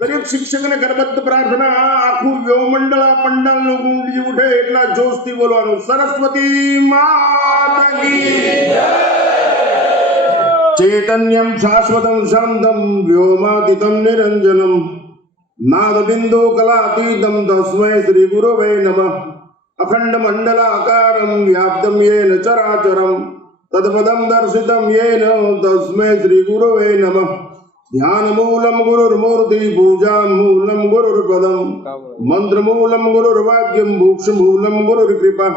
દરેક શિક્ષકને ગણપત પ્રાર્થના આખું વ્યોમંડળ આ પંડાલનું ગુંજી ઉઠે એટલા જોશથી બોલવાનું. સરસ્વતી માતા કી ચૈતન્યમ શાશ્વતમ શાંતમ વ્યોમાતીતમ નિરંજનમ નાદબિંદુ કલાતીતમ તસ્મૈ શ્રી ગુરવે નમઃ. અખંડ મંડલાકારમ વ્યાપ્તમ યેન ચરાચરમ તત્પદમ દર્શિતમ યેન તસ્મૈ શ્રી ગુરવે નમઃ. ધ્યાન મૂલમ ગુરુર્મૂર્તિ પૂજા મૂલમ ગુરુર્પદમ મંત્ર મૂલમ ગુરુર્વાક્યમ મોક્ષ મૂલમ ગુરુર્કૃપા.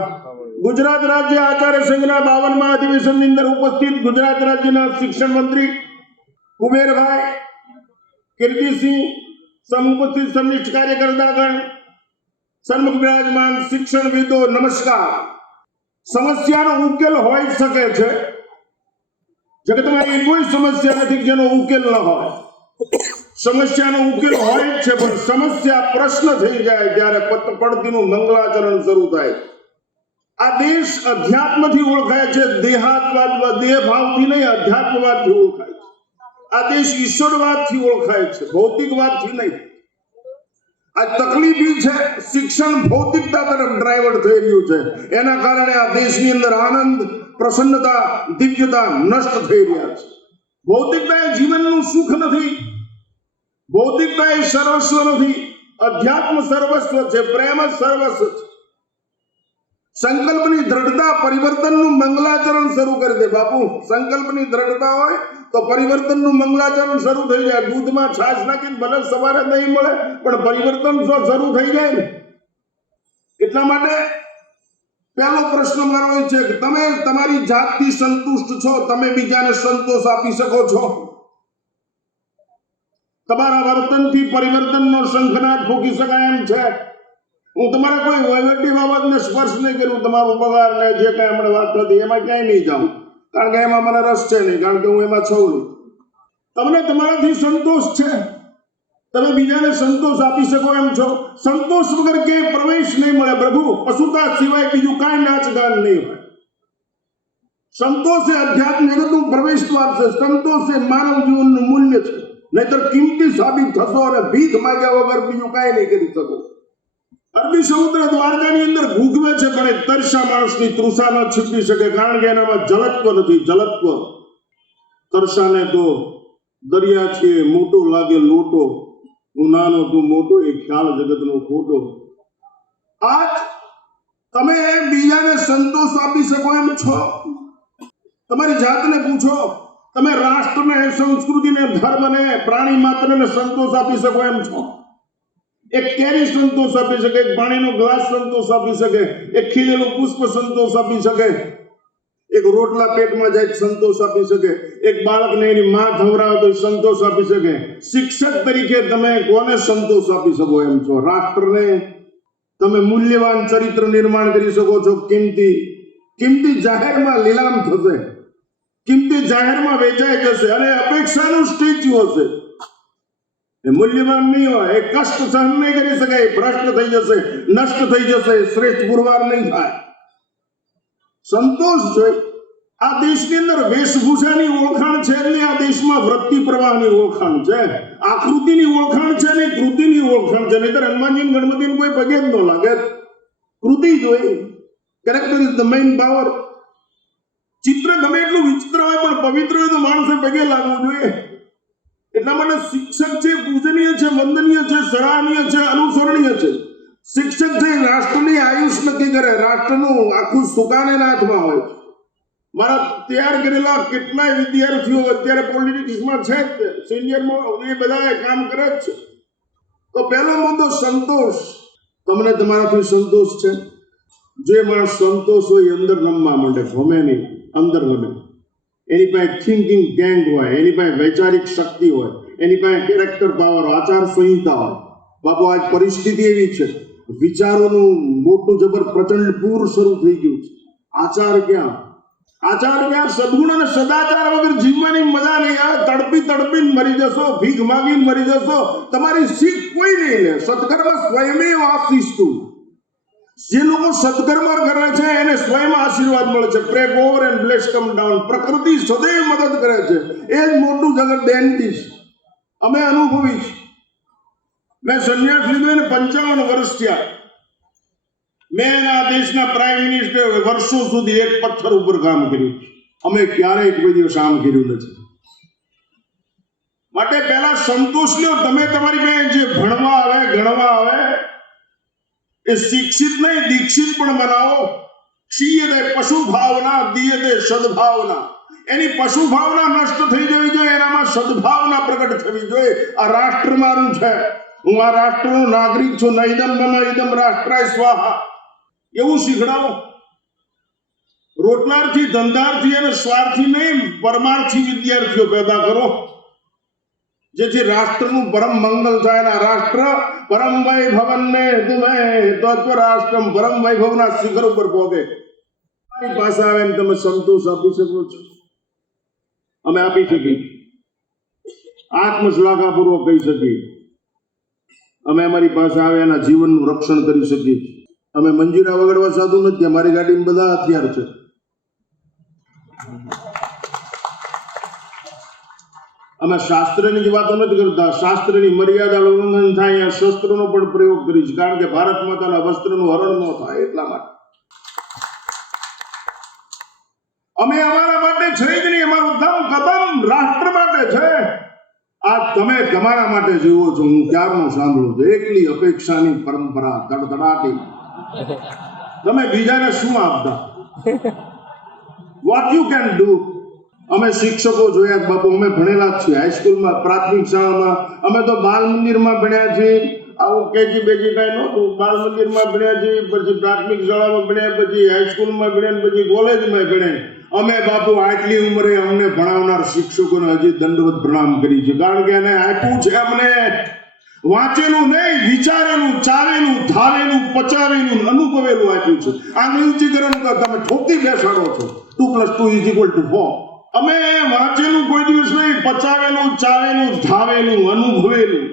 ગુજરાત રાજ્ય આચાર્ય સંઘના 52મા અધિવેશનની અંદર ઉપસ્થિત ગુજરાત રાજ્યના શિક્ષણ મંત્રી કુબેરભાઈ કીર્તિસિંહ, સમુપસ્થિત સનિષ્ઠ કાર્યકર્તાગણ, સન્મુખ બિરાજમાન શિક્ષણવિદો, નમસ્કાર. સમસ્યાનો ઉકેલ હોઈ શકે છે. જગતમાં એવી કોઈ સમસ્યા નથી જેનો ઉકેલ ન હોય. સમસ્યાનો ઉકેલ હોય જ છે, પણ સમસ્યા પ્રશ્ન થઈ જાય ત્યારે પડતીનું મંગલાચરણ શરૂ થાય. આ દેશ અધ્યાત્મથી ઓળખાય છે, દેહાત્મવાદ દેહભાવથી નહીં, અધ્યાત્મવાદથી ઓળખાય છે. આ દેશ ઈશ્વરવાદથી ઓળખાય છે, ભૌતિકવાદથી નહીં. આ તકલીફી છે. શિક્ષણ ભૌતિકતા તરફ ડ્રાઈવર્ટ થઈ રહ્યું છે. એના કારણે આ દેશની અંદર આનંદ, પ્રસન્નતા, દિવ્યતા નષ્ટ થઈ રહ્યા છે. ભૌતિકતા એ જીવનનું સુખ નથી. ભૌતિકતા એ સર્વસ્વ નથી. અધ્યાત્મ સર્વસ્વ છે, પ્રેમ જ સર્વસ્વ છે. સંકલ્પની દ્રઢતા પરિવર્તનનું મંગલાચરણ શરૂ કરી દે. બાપુ, સંકલ્પની દ્રઢતા હોય તો પરિવર્તનનું મંગલાચરણ શરૂ થઈ જાય. દૂધમાં છાશ નાખીને ભલે સવારે નહીં મળે, પણ પરિવર્તન જો શરૂ થઈ જાય ને. એટલા માટે પહેલો પ્રશ્ન મારો એ છે કે તમે તમારી જાતથી સંતુષ્ટ છો? તમે બીજાને સંતોષ આપી શકો છો? તમારા વર્તનથી પરિવર્તનનો શંખનાદ ફૂંકી શકાય એમ છે? હું તમારા કોઈ વહીવટી બાબતને સ્પર્શ નહીં કરું. તમારો પગાર ને જે કાંઈ હમણાં વાત હતી એમાં ક્યાંય નહીં જાઉં, કારણ કે એમાં મને રસ છે નહીં, કારણ કે હું એમાં છું નહીં. તમને તમારાથી સંતોષ છે? તમે બીજાને સંતોષ આપી શકો એમ છો? સંતોષ વગર ક્યાંય પ્રવેશ નહીં મળે પ્રભુ. પશુતા સિવાય બીજું કાંઈ નાચગાન નહીં હોય. સંતોષ એ અધ્યાત્મ જગતનું પ્રવેશ દ્વાર છે. સંતોષ એ માનવ જીવનનું મૂલ્ય છે. નહીતર કિંમતી સાબિત થશો અને ભીખ માગ્યા વગર બીજું કાંઈ નહીં કરી શકો. અરબી સમુદ્ર દ્વારકાની અંદર ભૂગવે છે, પણ એ તરસા માણસની તૃષા ન છીપી શકે, કારણ કે એનામાં જલત્વ નથી. જલત્વ તરસાને તો દરિયા છે મોટો લાગે લોટો, હું નાનો તું મોટો, એ ખ્યાલ જગતનો ખોટો. આજ તમે બીજાને સંતોષ આપી શકો એમ છો? તમારી જાતને પૂછો. તમે રાષ્ટ્રને, સંસ્કૃતિને, ધર્મને, પ્રાણી માત્રને સંતોષ આપી શકો એમ છો? એક કેરી સંતોષ આપી શકે, એક પાણીનો ગ્લાસ સંતોષ આપી શકે, એક ખીલેલું પુષ્પ સંતોષ આપી શકે, એક રોટલા પેટમાં જાય સંતોષ આપી શકે, એક બાળકને એની માં ખવડાવે તો સંતોષ આપી શકે. શિક્ષક તરીકે તમે કોને સંતોષ આપી શકો એમ છો? રાષ્ટ્રને તમે મૂલ્યવાન ચરિત્ર નિર્માણ કરી શકો છો. કિંમતી જાહેરમાં લીલામ થશે, કિંમતી જાહેરમાં વેચાઈ જશે, અને અપેક્ષાનું સ્ટેચ્યુ હશે. એ મૂલ્યવાન નહીં હોય, એ કષ્ટ સહન નહીં કરી શકાય, ભ્રષ્ટ થઈ જશે, નષ્ટ થઈ જશે, શ્રેષ્ઠ પુરવાર નહીં થાય. સંતોષ જોઈ. આ દેશની અંદર વેશભૂષાની ઓળખાણ છે એટલે આ દેશમાં વૃત્તિ પ્રવાહની ઓળખાણ છે. આકૃતિની ઓળખાણ છે ને કૃતિની ઓળખાણ છે. નહીતર હનુમાનજી ગણપતિને કોઈ પગે જ ન લાગે. કૃતિ જોઈ. Character is the main power. ચિત્ર ગમે એટલું વિચિત્ર હોય, પણ પવિત્ર હોય તો માણસે પગે લાગવું જોઈએ. એટલા માટે શિક્ષક છે પૂજનીય છે, વંદનીય છે, સરાહનીય છે, અનુસરણીય છે. શિક્ષક છે રાષ્ટ્રની આયુષ નક્કી કરે. રાષ્ટ્રનું આખું સુકાને હાથમાં હોય. મારા તૈયાર કરેલા કેટલાય વિદ્યાર્થીઓ અત્યારે પોલિટિક્સમાં છે, સિનિયરમાં, એ બધા કામ કરે જ છે. તો પહેલો મુદ્દો સંતોષ. તમને તમારાથી સંતોષ છે? જે માણસ સંતોષ હોય અંદર રમવા માંડે, ગમે નહીં, અંદર રમે. એની પાસે થિંકિંગ ગેંગ હોય, એની પાસે વૈચારિક શક્તિ હોય, એની પાસે કેરેક્ટર પાવર, આચાર સંહિતા હોય. બાપુ, આજ પરિસ્થિતિ એવી છે, વિચારોનું મોટું જબર પ્રચંડ પૂર શરૂ થઈ ગયું છે. આચાર ક્યાં? સદગુણ અને સદાચાર વગર જીવવાની મજા નહીં આવે. તડપીને મરી જશો, ભીખ માંગીને મરી જશો. તમારી શીખ કોઈ નહીં લે. સત્કર્મ સ્વયમેવ આશીષતુ. જે લોકો સત્કર્મ કરે છે એને સ્વયં આશીર્વાદ મળે છે. Pray over and bless come down. પ્રકૃતિ સદૈવ મદદ કરે છે. એ જ મોટું જગત દેનથી છે. અમે અનુભવી છીએ. મેં સંન્યાસ લીધો એને 55 વર્ષ થયા. મેં આ દેશના પ્રાઇમ મિનિસ્ટર વર્ષો સુધી એક પથ્થર ઉપર કામ કર્યું. અમે ક્યારેય કોઈ દિવસ આમ કર્યું નથી. માટે પહેલા સંતોષ લ્યો. તમે તમારી પાસે જે ભણવા આવે ગણવા આવે એ શિક્ષિત નહીં દીક્ષિત પણ બનાવો. ક્ષીયતે પશુ ભાવના દીયતે સદભાવના. એની પશુ ભાવના નષ્ટ થઈ જવી જોઈએ, એનામાં સદભાવના પ્રગટ થવી જોઈએ. આ રાષ્ટ્ર મારું છે, હું આ રાષ્ટ્રનો નાગરિક છું. નૈદમ મમ ઇદમ રાષ્ટ્રાય સ્વાહા એવું શીખડાવો. રોટલારથી ધંધારથી અને સ્વાર્થી નહીં પરમાર્થી વિદ્યાર્થીઓ પેદા કરો, જેથી રાષ્ટ્રનું પરમ મંગલ થાય. રાષ્ટ્ર પરમ વૈભવને તુમે તત્વ રાષ્ટ્રમ પરમ વૈભવના શિખર ઉપર પહોંચે. મારી પાસે આવે ને તમે સંતોષ આપી શકો છો? અમે આપી શકીએ. આત્મશ્લાઘાપૂર્વક કહી શકીએ અમે અમારી પાસે આવે એના જીવનનું રક્ષણ કરી શકીએ. અમે મંજીરા વગાડવા સાધુ નથી. અમારી ગાડીમાં બધા હથિયાર છે. અમે શાસ્ત્રની જ વાતો નથી કરતા. શાસ્ત્રની મર્યાદા ઉલ્લંઘન થાય શસ્ત્રનો પણ પ્રયોગ કરીશ, કારણ કે ભારત માતાના વસ્ત્રનું હરણ ન થાય એટલા માટે. અમે અમારા માટે છે જ નહીં. અમારું ધમ કદમ રાષ્ટ્ર માટે છે. આ તમે તમારા માટે જીવો છો. હું ક્યારનો સાંભળું છું એકલી અપેક્ષાની પરંપરા ધડધડાટી. તમે બીજાને શું આપતા? What you can do. અમે શિક્ષકો જોયા બાપુ, અમે ભણેલા જ છીએ. હાઈસ્કૂલમાં પ્રાથમિક શાળામાં અમે તો બાલ મંદિરમાં ભણ્યા છીએ. આવું કેજી બેજી કઈ નહોતું. બાલ મંદિરમાં ભણ્યા છીએ, પછી પ્રાથમિક શાળામાં ભણ્યા, પછી હાઈસ્કૂલમાં ભણ્યા, પછી કોલેજમાં ભણ્યા. અમે બાપુ આટલી ઉંમરે અમને ભણાવનાર શિક્ષકોને હજી દંડવત પ્રણામ કરી છે, કારણ કે એને આપ્યું છે અમને વાંચેલું નહીં, વિચારેલું, ચાવેલું, ધાવેલું, પચાવેલું, અનુભવેલું આપ્યું છે. આંગળી ઊંચી કરો તો તમે ઠોકી બેસાડો છો 2 + 2 = 4. અમે વાંચેલું કોઈ દિવસ નહીં, પચાવેલું, ચાવેલું, ધાવેલું, અનુભવેલું,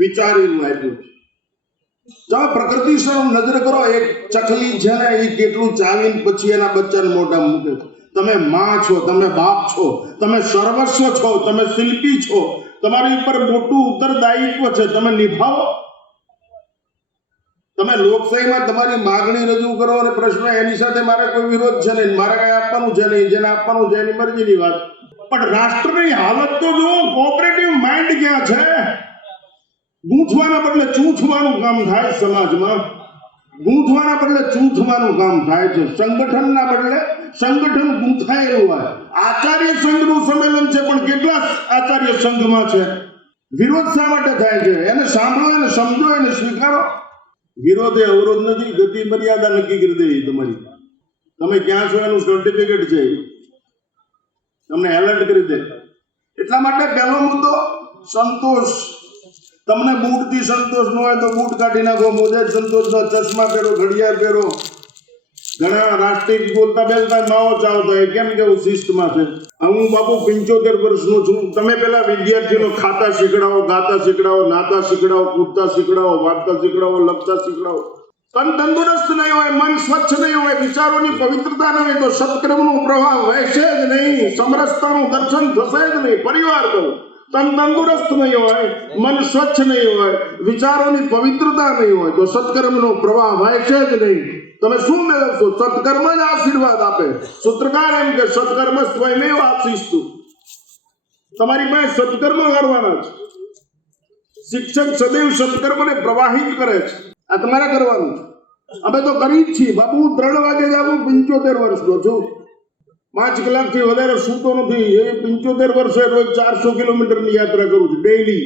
વિચારેલું આપ્યું છે. તમે પ્રકૃતિ સામે નજર કરો. એક ચકલી છે ને એ કેટલું ચાવીને પછી એના બચ્ચાને મોઢામાં મૂકે છે. તમે માં છો, તમે બાપ છો, તમે સર્વસ્વ છો, તમે શિલ્પી છો. તમારી ઉપર મોટું ઉત્તરદાયિત્વ છે, તમે નિભાવો. તમે લોકશાહીમાં તમારી માગણી રજૂ કરો અને પ્રશ્ન, એની સાથે મારે કોઈ વિરોધ છે નહીં. મારે કઈ આપવાનું છે નહીં. જેને આપવાનું છે એની મરજીની વાત. પણ રાષ્ટ્રની હાલત તો જો કોઓપરેટિવ માઇન્ડ ક્યાં છે? ગૂંથવાના બદલે ચૂંથવાનું કામ થાય સમાજમાં. ગૂંથવાના બદલે ચૂંથવાનું કામ થાય છે. સંગઠનના બદલે સંગઠન ગૂંથાયેલું હોય. આચાર્ય સંઘનું સંમેલન છે, પણ કેટલા આચાર્ય સંઘમાં છે? વિરોધ શા માટે થાય છે? એને સાંભળો, એને સમજો, એને સ્વીકારો. વિરોધ એ અવરોધ નથી. ગતિ મર્યાદા નક્કી કરી દે તમારી. તમે ક્યાં છો એનું સર્ટિફિકેટ છે, તમને એલર્ટ કરી દે. એટલા માટે પહેલો મુદ્દો સંતોષ. તમને બૂટથી સંતોષ ન હોય તો બૂટ કાઢી નાખો. મોજે સંતોષ નો ચશ્મા પહેરો, ઘડિયાળ પહેરો. ઘણા રાષ્ટ્રીય બોલતા બેલતા માવો ચાવતા હોય. કેમ કે હું શિસ્તમાં છે. હું બાપુ 75 વર્ષનો છું. તમે પેલા વિદ્યાર્થીઓનો ખાતા શીખડાવો, ગાતા શીખડાવો, નાતા શીખડાવો, કૂદતા શીખડાવો, વાંચતા શીખડાવો, લખતા શીખડાવો. તન તંદુરસ્ત નહીં હોય, મન સ્વચ્છ નહીં હોય, વિચારોની પવિત્રતા નહીં હોય તો સત્કર્મનો પ્રવાહ વહેશે જ નહીં. સમરસતાનું દર્શન થશે જ નહીં. પરિવાર કહું, તન તંદુરસ્ત નહીં હોય, મન સ્વચ્છ નહીં હોય, વિચારોની પવિત્રતા નહીં હોય તો સત્કર્મનો પ્રવાહ વહેશે જ નહીં. તમે શું મેળવશો? સત્કર્મ જ આશીર્વાદ આપે. સૂત્રકાર એમ કે સત્કર્મ સ્વયમેવ આશીષતુ. તમારી પાસે સત્કર્મ કરવાના છે. શિક્ષક સદૈવ સત્કર્મને પ્રવાહિત કરે છે. આ તમારે કરવાનું છે. અમે તો કરી જ છીએ બાપુ. 3 વાગે જાઉં, 75 વર્ષનો છું. 5 કલાકથી વધારે સૂતો નથી. એ 75 વર્ષે રોજ 400 કિલોમીટરની યાત્રા કરું છું ડેઈલી.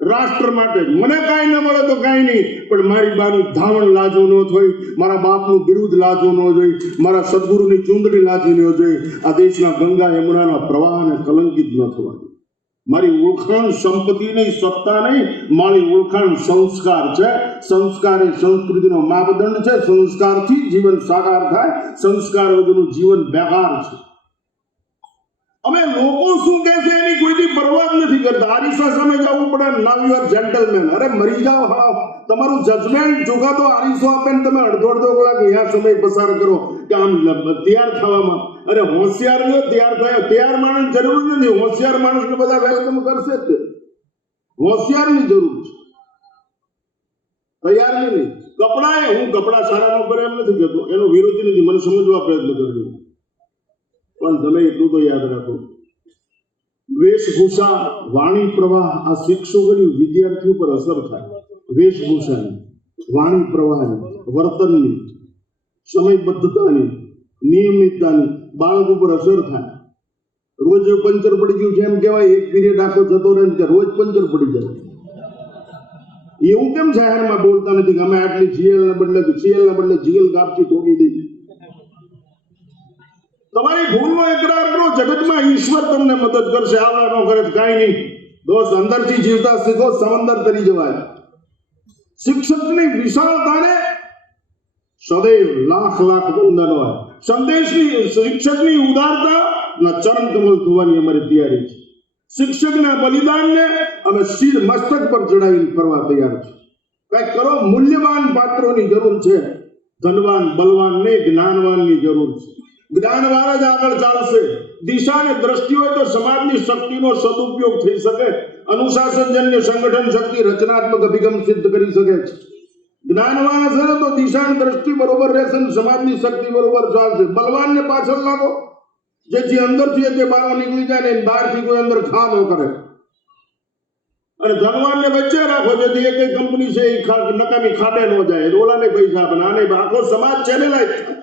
રાષ્ટ્ર માટે. મને કાંઈ ન મળે તો કાંઈ નહીં, પણ મારી બાનું ધાવણ લાજવું ન જોઈએ, મારા બાપનું બિરુદ લાજવું ન જોઈએ, મારા સદગુરુની ચૂંદડી લાજવી ન જોઈએ. આ દેશના ગંગા યમુનાના પ્રવાહને કલંકિત ન થવા દે. મારી ઓળખાણ સંપત્તિ નહીં, સત્તા નહીં. મારી ઓળખાણ સંસ્કાર છે. સંસ્કાર એ સંસ્કૃતિનો માપદંડ છે. સંસ્કારથી જીવન સાકાર થાય. સંસ્કાર વગરનું જીવન બેકાર છે. અમે લોકો શું કહે છે એની કોઈની પરવા જ નથી કરતા. આરીસા સામે જવું પડે. Now you are gentleman. અરે મરી જાઓ. હા, તમારું જજમેન્ટ જોગા તો આરીસો આપે ને તમે અડધો કલાક અહીંયા સમય પસાર કરો કે આમ તૈયાર થવામાં. અરે હોશિયાર જો તૈયાર થાય. તૈયાર માણસ જરૂર નથી. હોશિયાર માણસને બધા વેલકમ કરશે જ. હોશિયારની જરૂર છે. તૈયાર નહીં. કપડા હું કપડા સારા ન પડે એમ નથી કહેતો, એનો વિરોધી નથી, મને સમજવા પ્રયત્ન કરજો. પણ તમે એટલું તો યાદ રાખો, વેશભૂષા, વાણી પ્રવાહ આ શિક્ષકોની વિદ્યાર્થીઓ પર અસર થાય. વેશભૂષાની, વાણી પ્રવાહની, વર્તનની, સમયબદ્ધતાની, નિયમિતતાની બાળક ઉપર અસર થાય. રોજ પંચર પડી ગયું છે એમ કહેવાય, એક પીરિયડ આખો જતો રહે કે રોજ પંચર પડી જાય. એવું કેમ જાહેરમાં બોલતા નથી કે અમે આટલી જીએલ ને બદલે જીએલ કાપથી ઠોકી દઈએ? તમારી ભૂલનો એકરાર કરો, જગતમાં ઈશ્વર તમને મદદ કરશે. આવડા ન કરે કાંઈ નહીં દોસ્ત, અંદરથી જીવતા શીખો, સમંદર તરી જવાય. શિક્ષકની વિશાળતાને સદૈવ લાખ લાખ વંદન હોય. શિક્ષકની ઉદારતા ના ચરણ કમલ ધોવાની અમારી તૈયારી છે. શિક્ષકના બલિદાનને અમે શિર મસ્તક પર ચડાવીને ફરવા તૈયાર છે. કંઈક કરો, મૂલ્યવાન પાત્રોની જરૂર છે. ધનવાન બલવાન ને જ્ઞાનવાનની જરૂર છે. જ્ઞાનવાન જ આગળ ચાલશે. દિશા ને દ્રષ્ટિ હોય તો સમાજની શક્તિનો સદુપયોગ થઈ શકે. અનુશાસનજન્ય સંગઠન શક્તિ રચનાત્મક અભિગમ સિદ્ધ કરી શકે છે. જ્ઞાનવાન હશે ને તો દિશા ને દ્રષ્ટિ બરોબર રહેશે, સમાજની શક્તિ બરોબર ચાલશે. બલવાનને પાછળ લાગો, જેથી અંદરથી તે બહાર નીકળી જાય ને બહારથી કોઈ અંદર ખા ન કરે. અને ધનવાનને વચ્ચે રાખો, જેથી એક કંપની છે એ નકામી ખાટે ન જાય. ઓલાને પૈસા આપે, આને આખો સમાજ ચેનલાઇઝ થાય.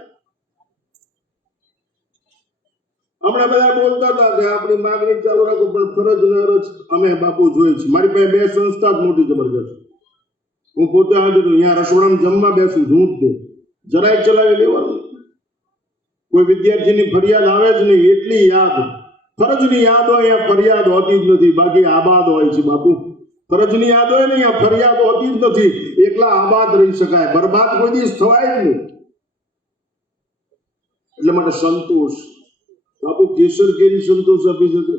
હમણાં બધા બોલતા હતા કે આપણી માંગણી ચાલુ રાખો, પણ ફરજ ન રજ અમે બાપુ જોઈએ છે. મારી પાસે બે સંસ્થા જ મોટી જબરજસ્ત. હું પોતે હાજર છું, અહીંયા રસોડામાં જમવા બેસું છું, હું જ દે જરાય ચલાવી લેવાનું. કોઈ વિદ્યાર્થીની ફરિયાદ આવે જ નહીં, એટલી યાદ. ફરજની યાદ હોય અહીંયા ફરિયાદ હોતી જ નથી, બાકી આબાદ હોય છે બાપુ. ફરજની યાદ હોય ને અહીંયા ફરિયાદ હોતી જ નથી. એકલા આબાદ રહી શકાય, બરબાદ કોઈ દિવસ થવાય જ નહીં. એટલે માટે સંતોષ બાપુ, કેસર કેરી સંતોષ આપી શકે.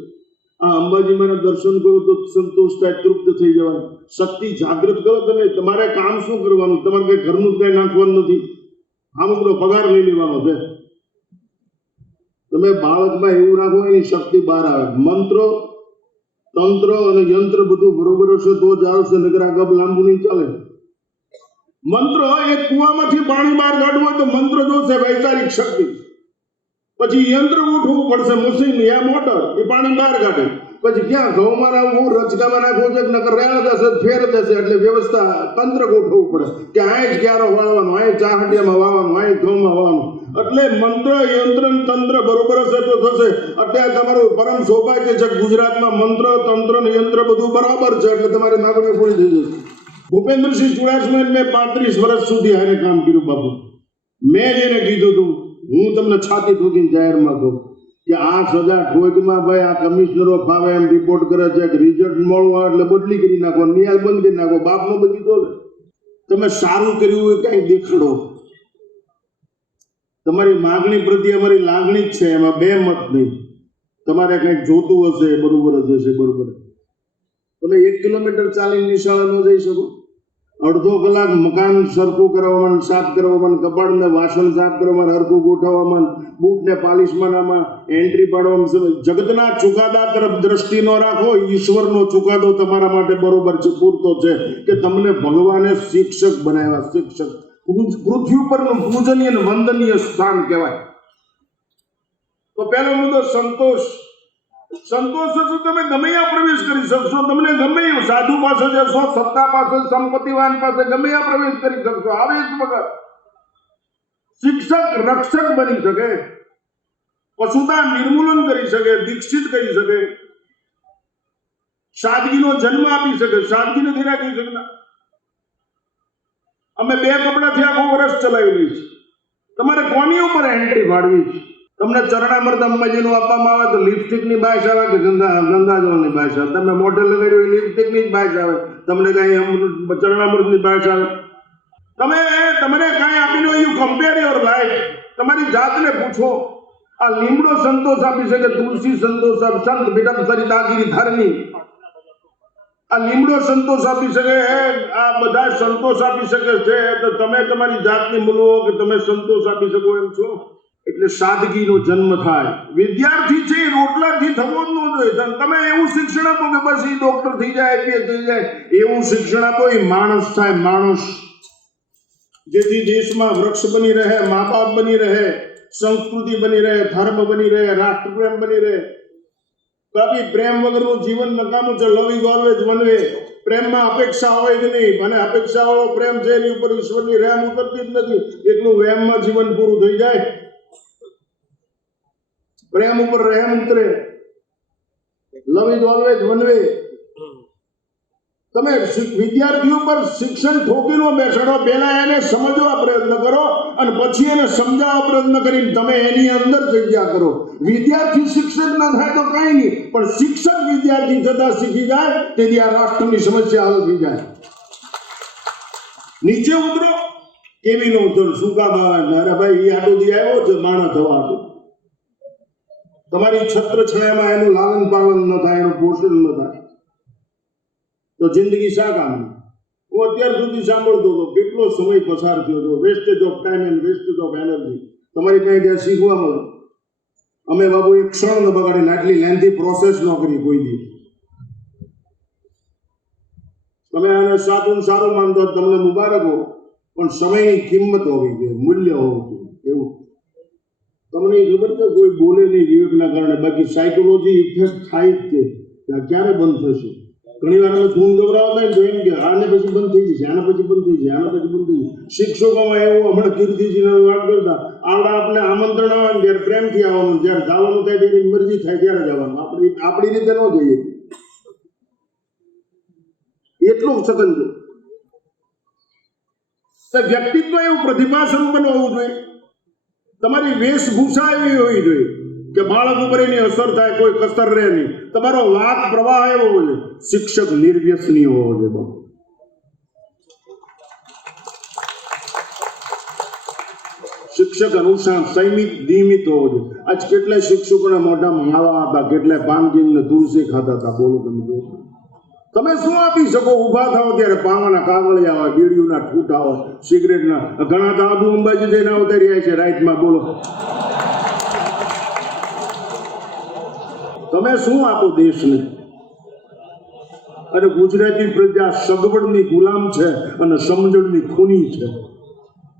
આ અંબાજીમાં દર્શન કરો તો સંતોષ થાય, તૃપ્ત થઈ જવાય. શક્તિ જાગૃત કરો. તમે તમારે કામ શું કરવાનું? તમારે કઈ ઘરનું કઈ નાખવાનું નથી, અમુકનો પગાર લઈ લેવાનો છે. તમે બાળકમાં એવું રાખો એની શક્તિ બહાર આવે. મંત્ર, તંત્ર અને યંત્ર બધું બરોબર હશે તો ચાલશે, નકર આ ગપ લાંબુ નહીં ચાલે. મંત્ર, એક કુવામાંથી પાણી બહાર કાઢવું હોય તો મંત્ર જોશે, વૈચારિક શક્તિ. પછી યંત્ર ગોઠવવું પડશે, મશીન યા મોટર, એ પાણી બહાર કાઢે. પછી ક્યાં ઘઉંમાં નાખવું, રચકામાં નાખવું છે, નકર રેણ જશે, ફેર જશે. એટલે વ્યવસ્થા તંત્ર ગોઠવવું પડે કે અહીં જ ક્યારો વાળવાનો, અહીં ચાહટિયામાં વાવવાનું, અહીં ઘઉંમાં વાવવાનું. એટલે મંત્ર, યંત્ર, તંત્ર બરોબર હશે તો થશે. અત્યારે તમારું પરમ સૌભાગ્ય છે, ગુજરાતમાં મંત્ર, તંત્ર ને યંત્ર બધું બરાબર છે, એટલે તમારી માગણી પૂરી થઈ જશે. ભૂપેન્દ્રસિંહ ચુડાસમા મેં 35 વર્ષ સુધી હારે કામ કર્યું બાપુ. મેં જેને કીધું હતું, હું તમને છાતી ઠોકીને જાહેરમાં કહું કે આ સજા ઠોકમાં ભાઈ આ કમિશનરો ફાવે એમ રિપોર્ટ કરે છે કે રિઝલ્ટ મળવા એટલે બદલી કરી નાખો, નિયાલ બંધ કરી નાખો. બાપનો બધી તો તમે સારું કર્યું હોય કઈ દેખાડો. તમારી માગણી પ્રત્યે અમારી લાગણી જ છે, એમાં બે મત નહીં. તમારે કંઈક જોતું હશે, બરોબર જ હશે, બરોબર. તમે 1 કિલોમીટર ચાલીને નિશાળે ન જઈ શકો. અડધો કલાક મકાન સરખું કરવામાં, સાફ કરવામાં, કપાળને વાસણ સાફ કરવામાં, હરખું ગોઠવવામાં, બૂટને પાલિશમાં, એન્ટ્રી પાડવામાં. જગતના ચુકાદા તરફ દ્રષ્ટિ ન રાખો. ઈશ્વરનો ચુકાદો તમારા માટે બરોબર છે, પૂરતો છે કે તમને ભગવાને શિક્ષક બનાવ્યા. શિક્ષક પૃથ્વી ઉપરનું પૂજનીય અને વંદનીય સ્થાન કહેવાય. તો પહેલો મુદ્દો સંતોષ. સંતોષ હશે તમે ગમે ત્યાં પ્રવેશ કરી શકશો. તમને ગમે સાધુ પાસે જશો, સત્તા પાસે, સંપત્તિવાન પાસે, ગમે ત્યાં પ્રવેશ કરી શકશો. આવેશ વગર. શિક્ષક રક્ષક બની શકે, પશુતા નિર્મૂલન કરી શકે, દીક્ષિત કરી શકે, સાદગીનો જન્મ આપી શકે. સાદગી નથી રાખી શકતા. અમે 2 કપડાથી આખું વર્ષ ચલાવી લઈએ છીએ. તમારે કોની ઉપર એન્ટ્રી ફાડવી છે? તમને ચરણામૃત અંબાજીનું આપવામાં આવે તો લિપસ્ટિકની બાઈસ આવે કે ગંગાજળની બાઈસ આવે? તમે મોઢે લગાડ્યું હોય લિપસ્ટિકની જ બાઈસ આવે, તમને કઈ ચરણામૃતની બાઈસ આવે? તમને કઈ આપીને યુ કમ્પેર યોર લાઈફ. તમારી જાતને પૂછો. આ લીમડો સંતોષ આપી શકે, તુલસી સંતોષ આપી, સંત વિડમ સરિતાગીરી ધરની. આ લીમડો સંતોષ આપી શકે, આ બધા સંતોષ આપી શકે છે. તો તમે તમારી જાતને મૂલો કે તમે સંતોષ આપી શકો એમ છો. એટલે સાદગીનો જન્મ થાય. વિદ્યાર્થી છે એ રોટલાથી થવો જ ન જોઈએ. તમે એવું શિક્ષણ આપો કે બસ એ ડોક્ટર થઈ જાય, આઈપીએસ થઈ જાય, એવું શિક્ષણ આપો એ માણસ થાય. માણસ જેથી દેશમાં વૃક્ષ બની રહે, મા બાપ બની રહે, સંસ્કૃતિ બની રહે, ધર્મ બની રહે, રાષ્ટ્રપ્રેમ બની રહે. બાકી પ્રેમ વગરનું જીવન નકામું છે. Love is always one way. પ્રેમમાં અપેક્ષા હોય જ નહીં, અને અપેક્ષા વાળો પ્રેમ છે એની ઉપર ઈશ્વરની રહેમ ઉતરતી જ નથી. એકલું વહેમમાં જીવન પૂરું થઈ જાય. પ્રેમ ઉપર રહેમ ઉતરે. Love is always one way. તમે વિદ્યાર્થીઓ પર શિક્ષણ ઠોકી નો બેસાડો. પહેલા એને સમજવા પ્રયત્ન કરો અને પછી એને સમજાવવા પ્રયત્ન કરીને તમે એની અંદર જગ્યા કરો. વિદ્યાર્થી શિક્ષક ના થાય તો કઈ નહીં, પણ શિક્ષક વિદ્યાર્થી જતા શીખી જાય તેથી આ રાષ્ટ્રની સમસ્યા હલ થઈ જાય. નીચે ઉતરો. કેવી નો ઉતર? શું કામ આવે? અરે ભાઈ, એ આટલું દી આવ્યો છે માણસ થવા. તમારી છત્ર છાયામાં એનું લાલન પાલન ન થાય, એનું પોષણ ન થાય તો જિંદગી શા કામની? હું અત્યાર સુધી સાંભળતો હતો, કેટલો સમય પસાર થયો હતો. Wastage of time and wastage of energy. તમારી પાસે ત્યાં શીખવા મળે. અમે બાબુ એક ક્ષણ ન બગાડીને આટલી લેન્થી પ્રોસેસ ન કરી કોઈ દી. તમે આને સાચું સારું માનતો તમને મુબારક હો, પણ સમયની કિંમત હોવી જોઈએ, મૂલ્ય હોવું જોઈએ. એવું તમને ખબર છે? કોઈ બોલે નહીં વિવેકના કારણે, બાકી સાયકોલોજી ઇફેક્ટ થાય જ છે. ક્યારે બંધ થશે? ઘણી વાર અમે ખૂન ગભરાવતા હોય તો એમ કે આને પછી બંધ થઈ જશે, આના પછી બંધ થઈ જાય, આના પછી બંધ થઈ જાય. શિક્ષકોમાં એવું હમણાં કીર્તિજીને વાત કરતા, આવડા આપણે આમંત્રણ આવવાનું, જ્યારે પ્રેમથી આવવાનું, જ્યારે જવાનું થાય તેની મરજી થાય ત્યારે જવાનું. આપણી રીતે ન જઈએ. એટલું સઘન છે. વ્યક્તિત્વ એવું પ્રતિભાસંપન્ન હોવું જોઈએ. તમારી વેશભૂષા એવી હોવી જોઈએ કે બાળક ઉપર એની અસર થાય, કોઈ કસર રહે નહીં. તમારો વાત પ્રવાહ એવો હોય. શિક્ષક નિર્વ્યસની હોવો જોઈએ. શિક્ષક અનુસાર સંયમિત નિયમિત હોવો જોઈએ. આજ કેટલાય શિક્ષકોના મોઢામાં માવા હતા, કેટલાય પાનજીન ને તુલસી ખાતા હતા. બોલો તમે શું આપી શકો? ઉભા થાવ ત્યારે પાવાના કાગળિયા હોય, બીડીઓના ઠૂઠા હોય, સિગરેટના. ઘણા તો આબુ અંબાજી જઈને આવતા રહ્યા છે રાઈટમાં. બોલો તમે શું આપો દેશને? અને ગુજરાતી પ્રજા સગવડની ગુલામ છે અને સમજણની ખૂની છે.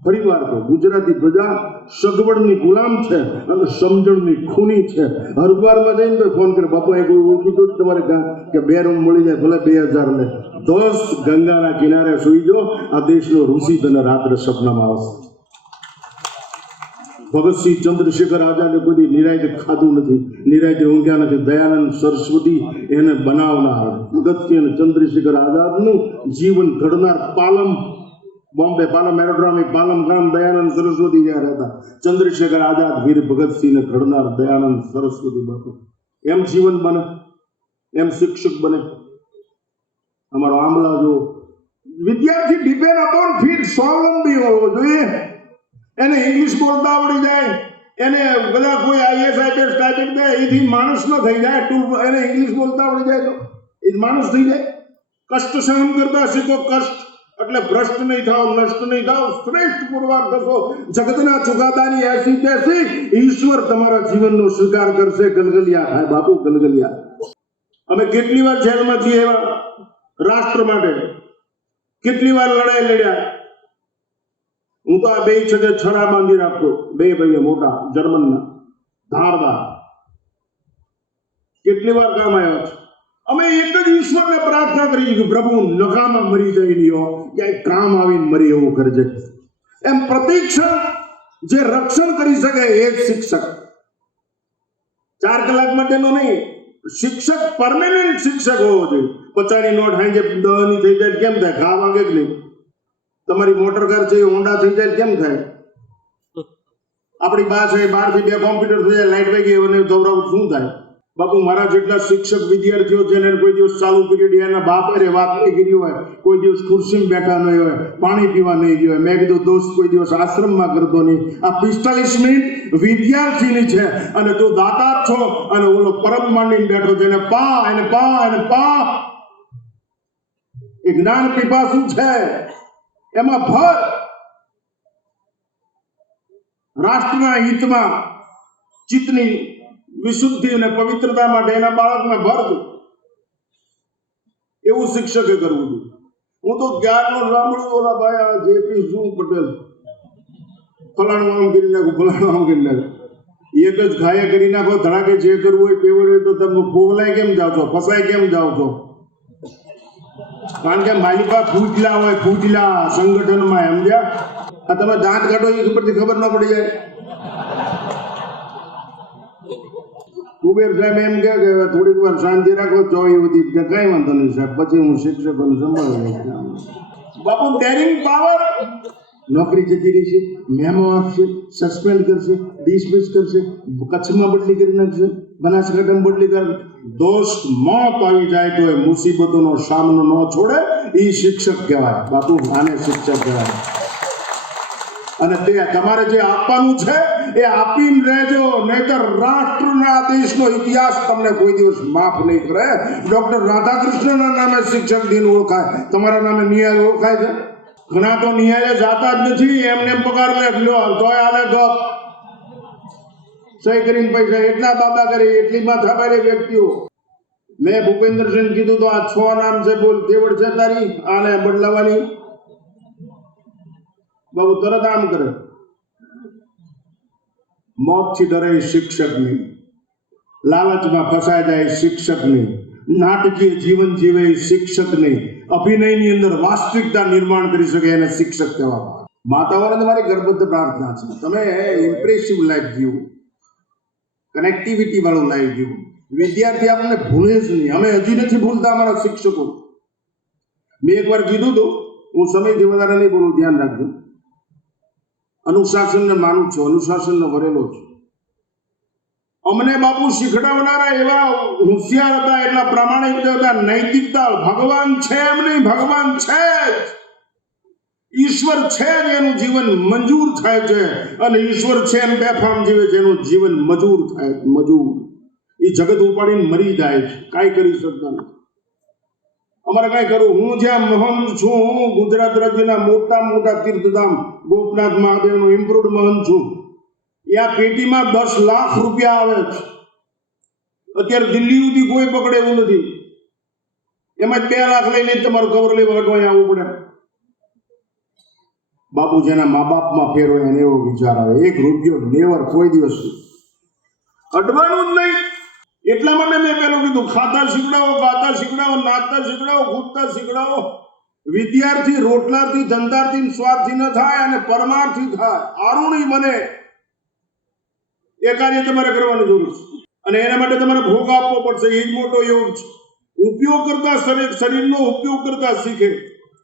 ફરીવાર તો ગુજરાતી પ્રજા સગવડની ગુલામ છે અને સમજણની ખૂની છે. હરિદ્વારમાં જઈને તો ફોન કરે, બાપા કોઈ ઓળખીતું જ તમારે કે 2 રૂમ મળી જાય, ભલે 2000 લે. દોસ્ત, ગંગાના કિનારે સુઈ જો, આ દેશનો ઋષિ તને રાત્રે સપનામાં આવશે. ભગતસિંહ ચંદ્રશેખર આઝાદે કોઈ નિરાયતે ખાધું નથી, નિરાયતે ઊંઘ્યા નથી. દયાનંદ સરસ્વતી એને બનાવનાર, ભગતસિંહ અને ચંદ્રશેખર આઝાદનું જીવન ઘડનાર પાલમ, બોમ્બે પાલમ એરોડ્રોમી પાલમ ગામ દયાનંદ સરસ્વતી જ્યાં રહેતા. ચંદ્રશેખર આઝાદ વીર ભગતસિંહને ઘડનાર દયાનંદ સરસ્વતી બાપુ. એમ જીવન બને, એમ શિક્ષક બને. અમારો આંબલા જો વિદ્યાર્થી ડિપેન્ડ અપોન ફીટ, સ્વાવલંબી હોવો જોઈએ. એને ઇંગ્લિશ બોલતા આવડી જાય, એને બધા કોઈ આઈએસ આઈપીએસ ટાઈપિંગ દે, એથી માણસ ન થઈ જાય. એને ઇંગ્લિશ બોલતા આવડી જાય તો એ માણસ થઈ જાય. કષ્ટ સહન કરતા શીખો. કષ્ટ એટલે ભ્રષ્ટ નહીં થાવ, નષ્ટ નહીં થાવ, શ્રેષ્ઠ પુરવાર થશો. જગતના ચુકાદાની એસી તેસી ઈશ્વર તમારા જીવનનો સ્વીકાર કરશે. ગલગલિયા થાય બાપુ, ગલગલિયા. અમે કેટલી વાર જેલમાં છીએ એવા રાષ્ટ્ર માટે, કેટલી વાર લડાઈ લડ્યા. હું તો આ 2 છગે છરા બાંધી રાખતો. 2 ભાઈએ મોટા જર્મનના ધારદાર. કેટલી વાર કામ આવ્યા છે. અમે એક જ ઈશ્વરને પ્રાર્થના કરી કે પ્રભુ નકામાં મરી જાય નહીં હો, ક્યાંય કામ આવીને મરી એવું કરજે. એમ પ્રતિક્ષણ જે રક્ષણ કરી શકે એ જ શિક્ષક. 4 કલાક માટેનો નહીં. શિક્ષક પરમેનન્ટ શિક્ષક હોવો જોઈએ. 50ની નોટ હાંજે 10ની થઈ જાય કેમ થાય? ઘા વાગે જ નહીં. તમારી મોટર કાર છે એ હોન્ડા થઈ જાય કેમ થાય? આપણી બા છે 12 થી 2 કોમ્પ્યુટર થઈ જાય, લાઈટ વાગી અને ગૌરવ શું થાય? બાપુ મારા જેટલા શિક્ષક વિદ્યાર્થીઓ છે ને કોઈ દિવસ ચાલુ પીરિયડ એના બાપ અરે વાત નહીં કરી હોય, કોઈ દિવસ ખુરશીમાં બેઠા નહીં હોય, પાણી પીવા નહીં ગયો હોય. મેં કીધું દોસ્ત કોઈ દિવસ આશ્રમમાં કરતો નહીં. આ 45 મિનિટ વિદ્યાર્થીની છે અને તું દાતાર છો અને ઓલો પરમ માંડીને બેઠો છે એને પા એને પા એને પા. એ જ્ઞાન પીપાસુ છે, એમાં ભર. રાષ્ટ્રના હિતમાં ચિત્તની વિશુદ્ધિ અને પવિત્રતા માટે એના બાળકને ભર દો. એવું શિક્ષકે કરવું જોઈએ. હું તો જ્ઞાનનો સાંભળ્યું ઓલા ભાઈ આ જેપી શું પટેલ ફલાણું આમ કરી નાખું ફલાણું આમ કરી નાખું. એક જ ઘાયે કરી નાખો ધડાકે જે કરવું હોય તેવું હોય તો તમે પોગલાય કેમ જાઓ છો, ફસાય કેમ જાઓ છો? કારણ કે માલિકા ફૂટલા હોય, ફૂટલા સંગઠનમાં, સમજ્યા? આ તમે દાંત કાઢો એ ઉપરથી ખબર ન પડી જાય. કુબેર સાહેબ એમ કે થોડીક વાર શાંતિ રાખો ચોવી સુધી કે કઈ વાંધો નહીં સાહેબ, પછી હું શિક્ષકોને સંભાળી લઈશ. બાપુ ડેરિંગ પાવર. નોકરી જતી રહી છે, મેમો આપશે, સસ્પેન્ડ કરશે, ડિસમિસ કરશે, કચ્છમાં બદલી કરી નાખશે, બનાસકાંઠામાં બદલી કરે. દોસ્ત મોત આવી જાય તો એ મુસીબતોનો સામનો ન છોડે, એ શિક્ષક કહેવાય. બાપુ આને શિક્ષક કહેવાય. અને તે તમારે જે આપવાનું છે એ આપીને રહેજો, નહીતર રાષ્ટ્રના દેશનો ઇતિહાસ તમને કોઈ દિવસ માફ નહીં કરે. ડોક્ટર રાધાકૃષ્ણના નામે શિક્ષક દિન ઓળખાય, તમારા નામે નિહાલ ઓળખાય છે? ઘણા તો નિહાળે જાતા જ નથી, એમને પગાર લ્યો તોય આલે ગપ સહી કરીને પૈસા એટલા બાબા કરે, એટલી માથા પાડે વ્યક્તિઓ. મેં ભૂપેન્દ્રસિંહ કીધું તો આ 6 નામ છે, બોલ કેવડ છે તારી આને બદલાવાની? બાબુ તરત આમ કરે. મોતથી ડરે શિક્ષક નહીં, લાલચમાં ફસાઈ જાય શિક્ષક નહીં, નાટકીય જીવન જીવે શિક્ષક નહીં, અભિનયની અંદર વાસ્તવિકતા નિર્માણ કરી શકે એને શિક્ષક કહેવામાં. માતાઓને તમારી ગર્ભવત પ્રાર્થના છે, તમે ઇમ્પ્રેસિવ લાઈફ જીવો, કનેક્ટિવિટી વાળું લાઈફ જીવો. વિદ્યાર્થી આપણને ભૂલે જ નહીં, અમે હજી નથી ભૂલતા અમારા શિક્ષકો. મેં એકવાર કીધું હતું, હું સમયથી વધારે નહીં બોલું, ધ્યાન રાખજો. અનુશાસનને માનું છું, અનુશાસનનો વરેલો છું. અમને બાપુ શીખડાવનારા એવા હોશિયાર હતા, એટલા પ્રામાણિક હતા, નૈતિકતા. ભગવાન છે એમ નહીં, ભગવાન છે જ, ઈશ્વર છે જ એનું જીવન મંજૂર થાય છે, અને ઈશ્વર છે એમ બેફામ જીવે છે એનું જીવન મજૂર થાય. મજૂર એ જગત ઉપાડીને મરી જાય છે, કાંઈ કરી શકતા નથી. અમારે કઈ કરવું? હું જ્યાં મહંત છું, હું ગુજરાત રાજ્યના મોટા તીર્થધામ ગોપનાથ મહાદેવનો ઇમ્પ્રુવડ મહંત છું. ત્યાં પેટીમાં 10 લાખ રૂપિયા આવે છે. અત્યારે દિલ્હી સુધી કોઈ પકડે એવું નથી. એમાં 2 લાખ લઈને તમારું કવર લેવા અહીંયા આવવું પડે. બાપુ જેના મા બાપમાં ફેર હોય એને એવો વિચાર આવે, 1 રૂપિયો નેવર કોઈ દિવસ અડવાનું જ નહીં. એટલા માટે મેં પેલું કીધું, ખાતા શીખડાવો, ગાતા શીખડાવો, નાચતા શીખડાવો, કૂદતા શીખડાવો. વિદ્યાર્થી રોટલાથી, ધંધાથી, સ્વાર્થી ન થાય અને પરમાર્થી થાય, આરુણી બને. એ કાર્ય તમારે કરવાની જરૂર છે, અને એના માટે તમારે ભોગ આપવો પડશે. એ જ મોટો યોગ છે. ઉપયોગ કરતા શરીરનો ઉપયોગ કરતા શીખે,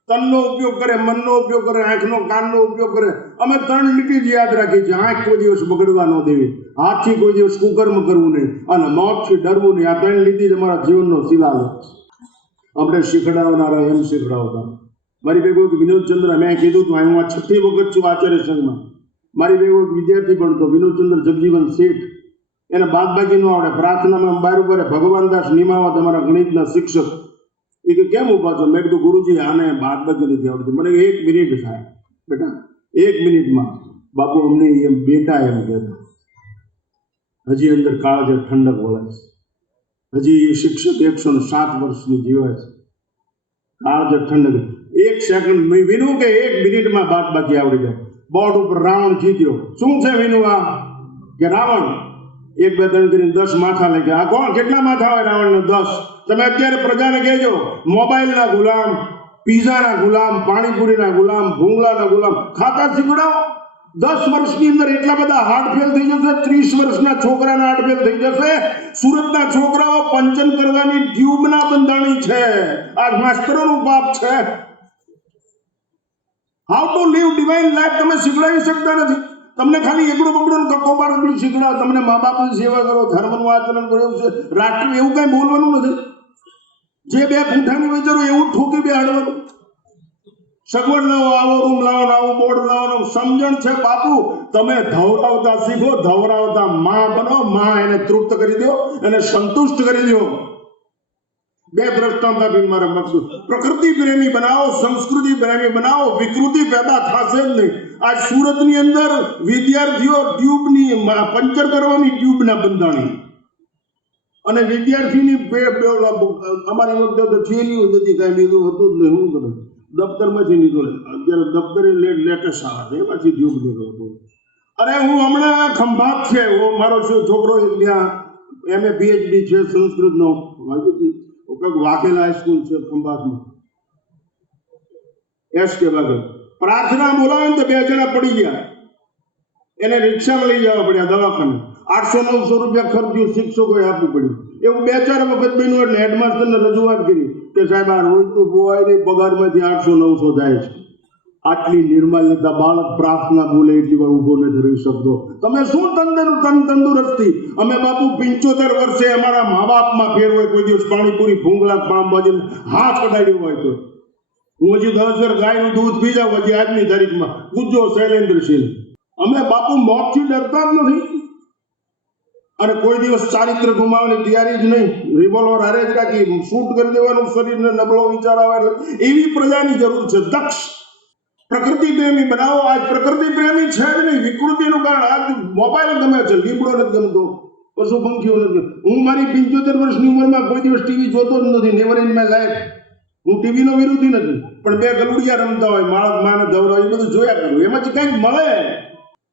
તનનો ઉપયોગ કરે, મનનો ઉપયોગ કરે, આંખનો, કાનનો ઉપયોગ કરે. અમે 3 લીટી જ યાદ રાખી છે. આંખ કોઈ દિવસ બગડવા ન દેવી, હાથથી કોઈ દિવસ કુકર્મ કરવું નહીં, અને મોતથી ડરવું નહીં. આ 3 લીટી જ અમારા જીવનનો શિલાલેખ. આપણે શીખડાવનારા એમ શીખડાવતા. મારી ભેગો વિનોદચંદ્ર, મેં કીધું તું હું 6ઠી વખત છું આચાર્ય સંઘમાં. મારી ભેગો વિદ્યાર્થી ભણતો વિનોદચંદ્ર જગજીવન શેઠ, એને બાદબાકી ન આવડે. પ્રાર્થનામાં બાર ઉપર ભગવાનદાસ નિમાવા તમારા ગણિતના શિક્ષક, એ કે કેમ ઉભા છો? મેં કીધું ગુરુજી આને બાદબાકી નથી આવડતી. મને 1 મિનિટ થાય બેટા, 1 મિનિટમાં. બાપુ અમને એમ બેટા એમ કહેતા. હજી અંદર કાળજે ઠંડક વળે છે. હજી એ શિક્ષક 107 વર્ષની જીવાય છે. કાળજે ઠંડક. 1 સેકન્ડ વિનું કે 1 મિનિટમાં બાદબાકી આવડી જાય. બોર્ડ ઉપર રાવણ જીત્યો. શું છે વિનું? આ કે રાવણ 1 2 3 કરીને 10 માથા લઈ ગયા. આ કોણ? કેટલા માથા હોય રાવણને? 10. તમે અત્યારે પ્રજાને કહેજો, મોબાઈલના ગુલામ, પીઝાના ગુલામ, પાણીપુરીના ગુલામ, ભૂંગળાના ગુલામ. ખાતા શીખડાવો. 10 વર્ષની અંદર એટલા બધા હાર્ટ ફેલ થઈ જશે. 30 વર્ષના છોકરાના હાર્ટ ફેલ થઈ જશે. સુરતના છોકરાઓ પંચન કરવાની ટ્યુબના બંધાણી છે. આ માસ્ટરોનું પાપ છે. How to live divine life તમે શીખડાવી શકતા નથી. તમને ખાલી એકડો બગડો કક્કો બાળક શીખડાવ. તમને મા બાપની સેવા કરો, ધર્મનું આચરણ કરો, એવું છે. રાષ્ટ્ર એવું કઈ બોલવાનું નથી. જે 2 પૂંઠાની વિચારો એવું ઠોકી બેહાડવાનું. સગવડ લાવો, આવો રૂમ લાવો, આવો બોર્ડ લાવો. સમજણ છે બાપુ. તમે ધવરાવતા શીખો, ધવરાવતા માં બનો. માં એને તૃપ્ત કરી દો, એને સંતુષ્ટ કરી દો. 2 દ્રષ્ટાંત આપીને મારે મકસૂદ, પ્રકૃતિ પ્રેમી બનાવો, સંસ્કૃતિ પ્રેમી બનાવો. વિકૃતિ પેદા થશે જ નહીં. આ સુરતની અંદર વિદ્યાર્થીઓ ટ્યુબની પંચર કરવાની ટ્યુબના બંધાણી, અને વિદ્યાર્થીની અમારી વખતે તો થેલીઓ હતી, કાંઈ બીજું હતું જ નહીં. શું કરે? દફતરમાંથી નીકળે. અત્યારે દફતરે લેટેસ્ટ આવે છે, એમાંથી ટ્યુબ નીકળતો. અરે હું હમણાં ખંભાત છે, મારો છોકરો ત્યાં એમએ પીએચડી છે સંસ્કૃતનો, વાઘેલા હાઈસ્કૂલ છે ખંભાતમાં, એસ કે વાઘેલ. પ્રાર્થના બોલાવે ને તો 2 જણા પડી ગયા, એને રિક્ષામાં લઈ જવા પડ્યા દવાખાને. 800-900 રૂપિયા ખર્ચ્યું, શિક્ષકોએ આપવું પડ્યું. એવું 2-4 વખત બન્યું. એટલે હેડમાસ્ટરને રજૂઆત કરી કે સાહેબ આ રોજ તો બોવાયની પગારમાંથી 800-900 જાય છે. આટલી નિર્મલતા, બાળક પ્રાર્થના બોલે એટલી વાર ઉભો નથી રહી શકતો. તમે શું તંદુરસ્તી? અમે બાપુ 75 વર્ષે અમારા મા બાપમાં ફેર હોય, કોઈ દિવસ પાણીપુરી ભૂંગળા પામભાજી હાથ કઢાડ્યો હોય તો હું હજી 10 વાર ગાયનું દૂધ પી જાઉં હજી આજની તારીખમાં. પૂછજો શૈલેન્દ્રસિંહ. અમે બાપુ મોતથી ડરતા જ નથી, અને કોઈ દિવસ ચારિત્ર ગુમાવવાની તૈયારી જ નહીં. રિવોલ્વર હારે જ રાખી શૂટ કરી દેવાનું, શરીરને નબળો વિચાર આવે એવી પ્રજાની જરૂર છે. દક્ષ પ્રકૃતિ પ્રેમી બનાવો. આજ પ્રકૃતિ પ્રેમી છે જ નહીં, વિકૃતિનું કારણ. આજ મોબાઈલ ગમે છે, લીમડો નથી ગમતો, પશુ પંખીઓ નથી. હું મારી 75 વર્ષની ઉંમરમાં કોઈ દિવસ ટીવી જોતો જ નથી. Never in my life. હું ટીવીનો વિરોધી નથી, પણ 2 ગલુડિયા રમતા હોય, માણસ માને દવડાવે, એ બધું જોયા કરું. એમાંથી કંઈક મળે.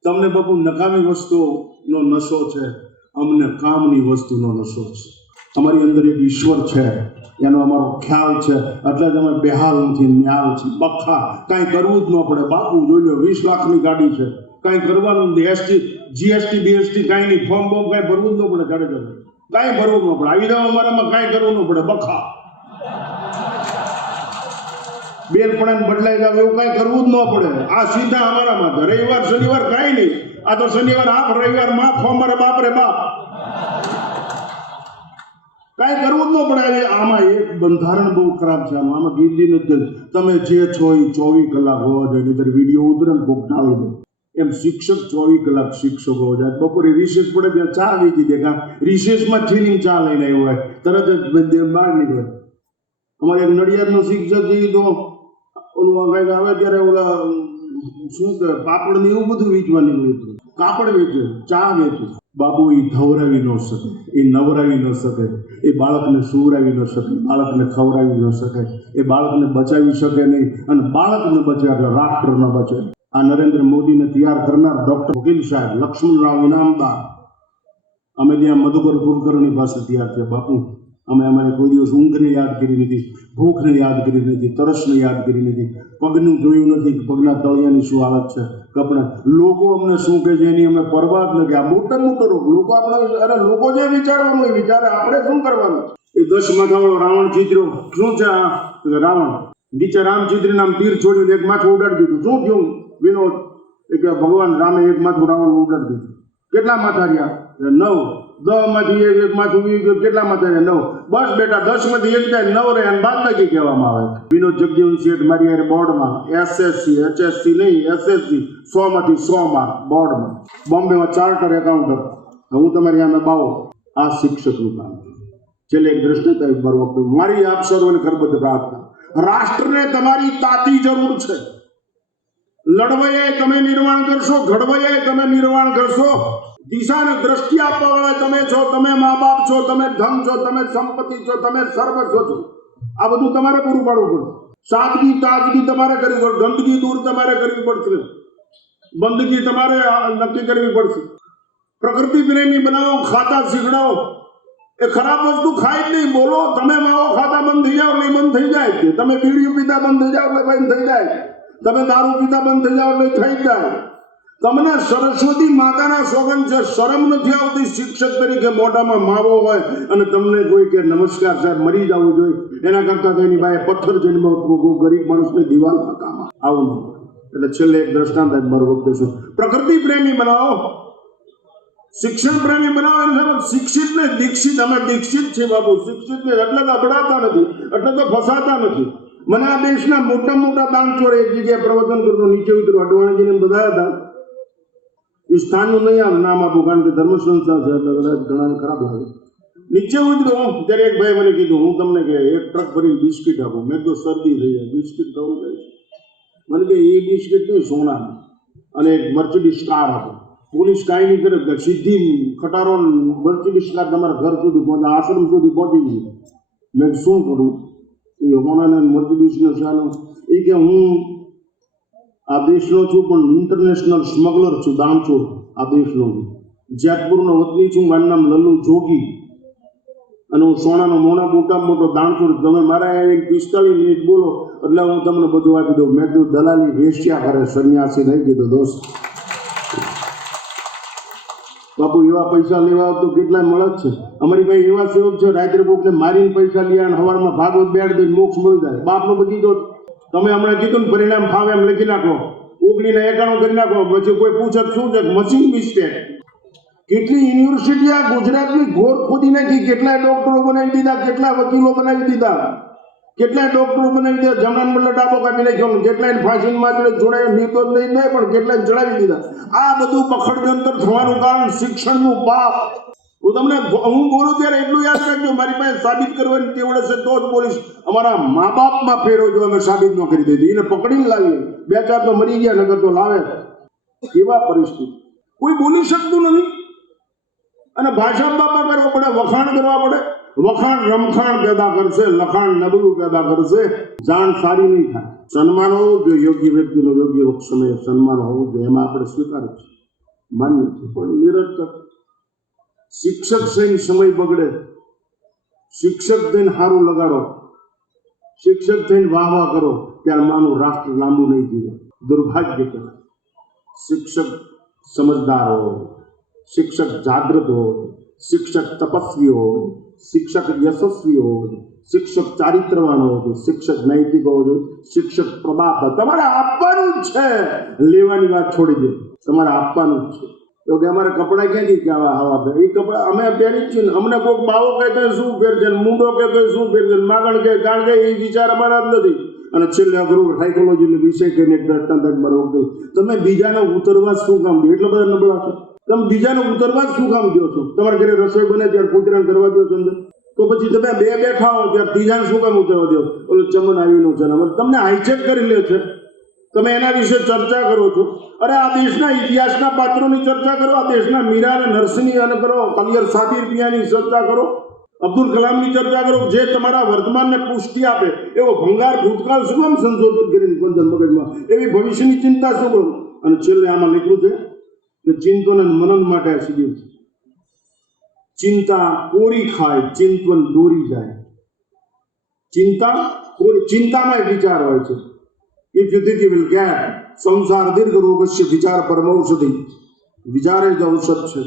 તમને બાપુ નકામી વસ્તુનો નશો છે, અમને કામની વસ્તુનો નશો છે. અમારી અંદર એક ઈશ્વર છે, એનો અમારો ખ્યાલ છે, એટલે જ અમે બેહાલ નથી, ન્યાલ છે. બખા કાંઈ કરવું જ ન પડે. બાપુ જોઈ લો, 20 લાખની ગાડી છે, કાંઈ કરવાનું નથી. એસટી જીએસટી બીએસટી કાંઈ નહીં, ફોર્મ બોર્મ કાંઈ ભરવું જ ન પડે. કાંઈ ભરવું ન પડે. આવી જાવ અમારામાં, કાંઈ કરવું ન પડે. બખા બેલ પણ બદલાઈ જાવ એવું કાંઈ કરવું જ ન પડે. આ સીધા અમારામાં રવિવાર શનિવાર કાંઈ નહીં. આ તો શનિવાર આપ, રવિવાર માફ. અમારે બાપ રે બાપ, કાંઈ કરવું જ ન પડે. આમાં એક બંધારણ બહુ ખરાબ છે. આમાં ગીર્દી નથી. તમે જે છો એ 24 કલાક હોવા જોઈએ, નહીતર વિડીયો ઉતરે ને કોક ટાળી દે. એમ શિક્ષક 24 કલાક શિક્ષક હોવા જાય. બપોરે રિસેસ પડે ત્યાં ચા વીતી દે, કાં રિસેસમાં થીલિંગ ચા લઈને આવ્યો હોય, તરત જ બહાર નીકળે. અમારે એક નડિયાદનો શિક્ષક જઈએ તો ઓલું કંઈક આવે ત્યારે ઓલા શું કે પાપડ ને એવું બધું વેચવા નીકળ્યું. કાપડ વેચ્યું, ચા વેચ્યું. બાબુ એ ધવરાવી ન શકે, એ નવરાવી ન શકે, એ બાળકને સુવરાવી ન શકે, બાળકને ખવડાવી ન શકે, એ બાળકને બચાવી શકે નહીં. અને બાળકને બચે એટલે રાષ્ટ્ર ન બચે. આ નરેન્દ્ર મોદીને તૈયાર કરનાર ડોક્ટર વકીલ સાહેબ લક્ષ્મણરાવ ઇનામદાર, અમે ત્યાં મધુકર કુલકર્ણી પાસે તૈયાર છે. બાપુ અમે કોઈ દિવસ ઊંઘને યાદ કરી નથી, ભૂખને યાદ કરી નથી, તરસને યાદ કરી નથી, પગનું જોયું નથી કે પગના તળિયાની શું હાલત છે, કપડા. લોકો અમને શું કહે છે એની અમે પરવા જ નથી. આ મોટા મોટો રોગ. લોકો આપણે, અરે લોકો જે વિચારવાનું એ વિચારે, આપણે શું કરવાનું? એ 10 માથાવાળો રાવણ ચિત્રો શું છે? આ રાવણ નીચે રામચિત્રી નામ તીર છોડ્યું, એક માથું ઉડાડી દીધું. શું થયું વિનોદ? કે ભગવાન રામે એક માથું રાવણ ઉડાડી દીધું. કેટલા માથા રહ્યા? 9. 10 માંથી એક માથું કેટલા માથા રહ્યા? 9. બસ બેટા, 10 માંથી એક જાય 9 રહે, અને બાદબાકી કહેવામાં આવે. વિનોદ જગજીવનસિંહ મારી યારે બોર્ડમાં એસએસસી HSC નહીં, SSC 100 માંથી 100 માર્ક બોર્ડમાં. બોમ્બેમાં ચાર્ટર એકાઉન્ટર. હું તમારી સામે બાવો. આ શિક્ષકનું કામ છે. છેલ્લે એક દ્રષ્ટિતા મારું વખત મારી આપ સર્વને કરબદ્ધ પ્રાર્થના, રાષ્ટ્રને તમારી તાતી જરૂર છે. લડવૈયા તમે નિર્માણ કરશો, ઘડવૈયા તમે નિર્માણ કરશો. દિશાને દ્રષ્ટિ આપવા વાળા તમે છો. તમે મા બાપ છો, તમે ધન છો, તમે સંપત્તિ છો, તમે સર્વસ્વ છો. આ બધું તમારે પૂરું પાડવું પડે. સાદગી તાજગી તમારે કરવી પડે. ગંદકી દૂર તમારે કરવી પડશે. બંદગી તમારે નક્કી કરવી પડશે. પ્રકૃતિ પ્રેમી બનાવો, ખાતા શીખડાવો. એ ખરાબ વસ્તુ ખાઈ જ નહીં. બોલો તમે માવો ખાતા બંધ થઈ જાઓ એટલે બંધ થઈ જાય છે. તમે બીડીયું પીતા બંધ થઈ જાઓ એટલે બંધ થઈ જાય. તમે દારૂ પીતા બંધ થઈ જાઓ એટલે થઈ જાય. તમને સરસ્વતી માતાના સોગંદ છે, શરમ નથી આવતી શિક્ષક તરીકે મોઢામાં માવો હોય અને તમને કોઈ કે નમસ્કાર સાહેબ મરી જવું જોઈએ, એના કરતા તો એની પાસે પથ્થર જન્મ ગરીબ માણસને દિવાલમાં કામ આવું ન. એટલે છેલ્લે એક દ્રષ્ટાંત મારું વખતે છું. પ્રકૃતિ પ્રેમી બનાવો, શિક્ષણ પ્રેમી બનાવો. એટલે શિક્ષિત ને દીક્ષિત, અમે દીક્ષિત છે બાપુ. શિક્ષિત ને એટલે તો અબડાતા નથી, એટલે તો ફસાતા નથી. મને આ દેશના મોટા મોટા દાનચોર એક જગ્યાએ પ્રવચન કરતો નીચે ઉતર્યું, અડવાણીજીને બધા હતા. એ સ્થાનનું નહીં આમ નામ આપું, કારણ કે ધર્મ સંસ્થા છે એટલે કદાચ ઘણાને ખરાબ લાગે. નીચે ઉતર્યો ત્યારે એક ભાઈ મને કીધું, હું તમને કે 1 ટ્રક ભરીને બિસ્કિટ આપું. મેં તો શરદી થઈ જાય, બિસ્કિટ ખાવું જાય. મને કે એ બિસ્કિટ નહીં, સોના અને એક મર્સિડીઝ કાર આપો. પોલીસ કાંઈ નહીં કરે, સીધી ખટારો મર્સિડીઝ કાર તમારા ઘર સુધી પહોંચે, આશ્રમ સુધી પહોંચી ગઈ. મેં શું કરું? એ હોનાને મર્સિડીઝને ચાલો એ કે હું આ દેશનો છું પણ ઇન્ટરનેશનલ સ્મગલર છું, દાણચોર આ દેશનો છું. જેતપુરનો વતની છું, મારું નામ લલ્લુ જોગી અને હું સોનાનો મોટા મોટો દાણચોર. તમે મારા 45 મિનિટ બોલો એટલે હું તમને બધું આપી દઉં. મેં કીધું દલાલી વેશ્યા કરે, સન્યાસી નહીં કીધું દોસ્ત. બાપુ એવા પૈસા લેવા તો કેટલા મળે જ છે. અમારી પાસે એવા સેવક છે, રાત્રે કોકને મારીને પૈસા લઈ અને સવારમાં ભાગવત બેડ દઈને મોક્ષ મળી જાય. બાપનો બધી તો તમે હમણાં કીધું ને પરિણામ ફાવે એમ લખી નાખો, 1991 કરી નાખો. પછી કોઈ પૂછે શું છે, મશીન મિસ્ટેક. કેટલી યુનિવર્સિટી આ ગુજરાતની ઘોર ખોદી નાખી. કેટલાય ડોક્ટરો બનાવી દીધા, કેટલા વકીલો બનાવી દીધા, કેટલાય ડોક્ટરો બનાવી દીધા. જમણાને બદલે ડાબો કાપી નાખ્યો. કેટલાય ફાંસીમાં જોડાય નિર્દોષ નહીં થાય પણ કેટલાય ચડાવી દીધા. આ બધું બખડજંતર થવાનું કારણ શિક્ષણનું પાપ. હું બોલું ત્યારે એટલું યાદ રાખજો, મારી પાસે સાબિત કરવાની તેવડ હશે તો જ બોલીશ. અમારા મા બાપમાં ફેરો જો અમે સાબિત ન કરી દીધી, એને પકડીને લાવીએ. 2-4 તો મરી ગયા, નગર તો લાવે. એવા પરિસ્થિતિ કોઈ બોલી શકતું નથી. અને ભાષા બાપા કરવા પડે, વખાણ કરવા પડે. વખાણ રમખાણ પેદા કરશે, લખાણ નબળું પેદા કરશે. જાણ સારી નહીં થાય. સન્માન હોવું જોઈએ, યોગ્ય વ્યક્તિનો યોગ્ય સમયે સન્માન હોવું જોઈએ, એમાં આપણે સ્વીકારીએ છીએ, માન્ય છે. પણ નિરર્થક શિક્ષક થઈને સમય બગડે, શિક્ષક થઈને સારું લગાડો, શિક્ષક થઈને વાહ વાહ કરો, ત્યારે માનું રાષ્ટ્ર લાંબુ નહીં જીવે. દુર્ભાગ્ય કહેવાય. શિક્ષક સમજદાર હોય, શિક્ષક જાગૃત હોય, શિક્ષક તપસ્વી હોય, શિક્ષક યશસ્વી હોય, શિક્ષક ચારિત્રવાન હોય, શિક્ષક નૈતિક હોય, શિક્ષક પ્રદાતા. તમારે આપવાનું જ છે, લેવાની વાત છોડી દે. તમારે આપવાનું જ છે. તો કે અમારે કપડા ક્યાંથી કહેવા હવા, એ કપડા અમે પહેરી જ છીએ. અમને કોઈ બાવો કહેતો શું ફેર છે, મૂંડો કહેતો શું ફેર છે, માગણ કે કારણ કે એ વિચાર અમારા જ નથી. અને છેલ્લે અઘરું સાયકોલોજીનો વિષય કહીને એક દ્રષ્ટાંત મારો તમે બીજાને ઉતરવા શું કામ દો? એટલા બધા નબળા છો તમે, બીજાને ઉતરવા શું કામ દો છો? તમારે ઘરે રસોઈ બને ત્યારે કૂતરાને કરવા દો છો અંદર, તો પછી તમે બે બેઠા હો ત્યારે ત્રીજાને શું કામ ઉતરવા દો? ઓલો ચમન આવીનો છે, તમને હાઈચેક કરી લે છે. તમે એના વિશે ચર્ચા કરો છો. અરે આ દેશના ઇતિહાસના પાત્રોની ચર્ચા કરો, આ દેશના મીરા અને નરસિંહની અને કરો, કલિયર સાબિર પિયાની ચર્ચા કરો, અબ્દુલ કલામની ચર્ચા કરો, જે તમારા વર્તમાનને પુષ્ટિ આપે. એવો ભંગાર ભૂતકાળ શું કામ સંશોધિત કરીને પંદર મગજમાં? એવી ભવિષ્યની ચિંતા શું કરું? અને છેલ્લે આમાં લખ્યું છે કે ચિંતન અને મનન માટે આ શીખ્યું છે. ચિંતા કોરી ખાય, ચિંતન દોરી જાય. ચિંતામાં વિચાર હોય છે. If you think you will get, સંસાર દીર્ઘ રોગસ્ય વિચાર પરમૌષધિ. વિચાર જ ઔષધ છે.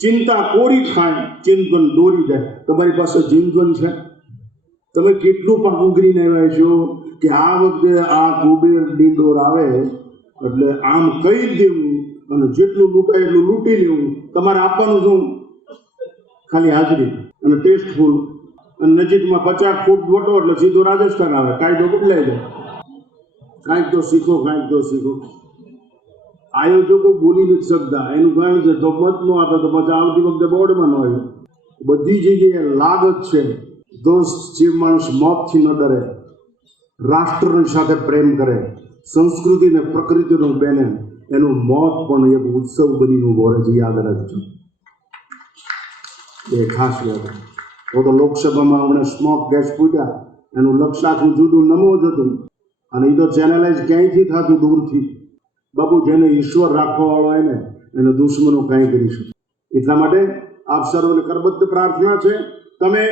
ચિંતા કોરી ખાય, ચિંતન દોરી જાય. તમારી પાસે ચિંતન છે? તમે કેટલું પાકું કરીને આવ્યા છો કે આ વખતે આ કુબેર ડીંડોર આવે એટલે આમ કહી દેવું અને જેટલું લૂંટાય એટલું લૂંટી લેવું. તમારે આપવાનું શું? ખાલી હાજરી અને ટેસ્ટફુલ. અને નજીકમાં 50 ફૂટ વટો એટલે સીધો રાજસ્થાન આવે. કાયદો બદલાઈ જાય. કાંઈક તો શીખો, કાંઈક તો શીખો. આયોજકો બોલી નથી શકતા, એનું કારણ છે તો મત ન આપે તો પછી આવતી વખતે બોર્ડમાં ન હોય. બધી જગ્યાએ લાગત છે. દોસ્ત, જે માણસ મોતથી ન ડરે, રાષ્ટ્રની સાથે પ્રેમ કરે, સંસ્કૃતિ ને પ્રકૃતિનો બેને, એનું મોત પણ એક ઉત્સવ બનીને ઉભો રહે છે. યાદ રાખજો, એ ખાસ વાત. તો લોકસભામાં હમણાં સ્મોક ગેસ ફૂટ્યા, એનું લક્ષ્ય આખું જુદું નમો જ હતું. અને એ તો ચેનલાઇઝ ક્યાંયથી થતું દૂરથી. બાપુ, જેને ઈશ્વર રાખવા વાળો હોય ને એને દુશ્મનો કાંઈ કરી શકે. એટલા માટે આપ સર્વને કરબદ્ધ પ્રાર્થના છે, તમે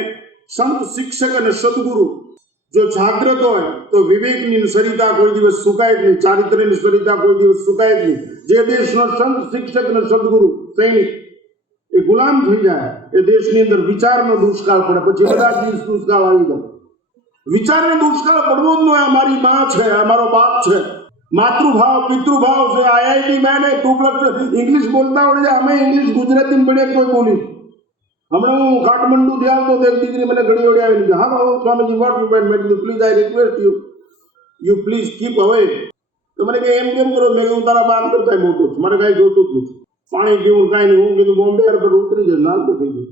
સંત, શિક્ષક અને સદગુરુ જો જાગ્રત હોય તો વિવેકની સરિતા કોઈ દિવસ સુકાય જ નહીં, ચારિત્ર્યની સરિતા કોઈ દિવસ સુકાય જ નહીં. જે દેશનો સંત, શિક્ષક અને સદગુરુ સૈનિક એ ગુલામ થઈ જાય, એ દેશની અંદર વિચારનો દુષ્કાળ પડે. પછી બધા જ દુષ્કાળ આવી જાય. વિચારનો દુષ્કાળ પડવો જ ન હોય. અમારી માં છે, અમારો બાપ છે, માતૃભાવ પિતૃભાવ છે. આઈઆઈટી મેં 2+ ઇંગ્લિશ બોલતા આવડે છે. અમે ઇંગ્લિશ ગુજરાતી પડે કોઈ બોલી. હમણાં હું કાઠમંડુ થયા તો એક દીકરી મને ઘડી વડે આવી લીધી. હા Swamiji, what you made made please I request you please keep અવે. તો મને કે એમ કેમ કરો? મેં હું તારા બાપ કરતા મોટું છું, મારે કાંઈ જોતું જ નથી. પાણી પીવું કાંઈ નહીં. હું કીધું બોમ્બે એરપોર્ટ ઉતરી જાય, નામ તો થઈ ગયું.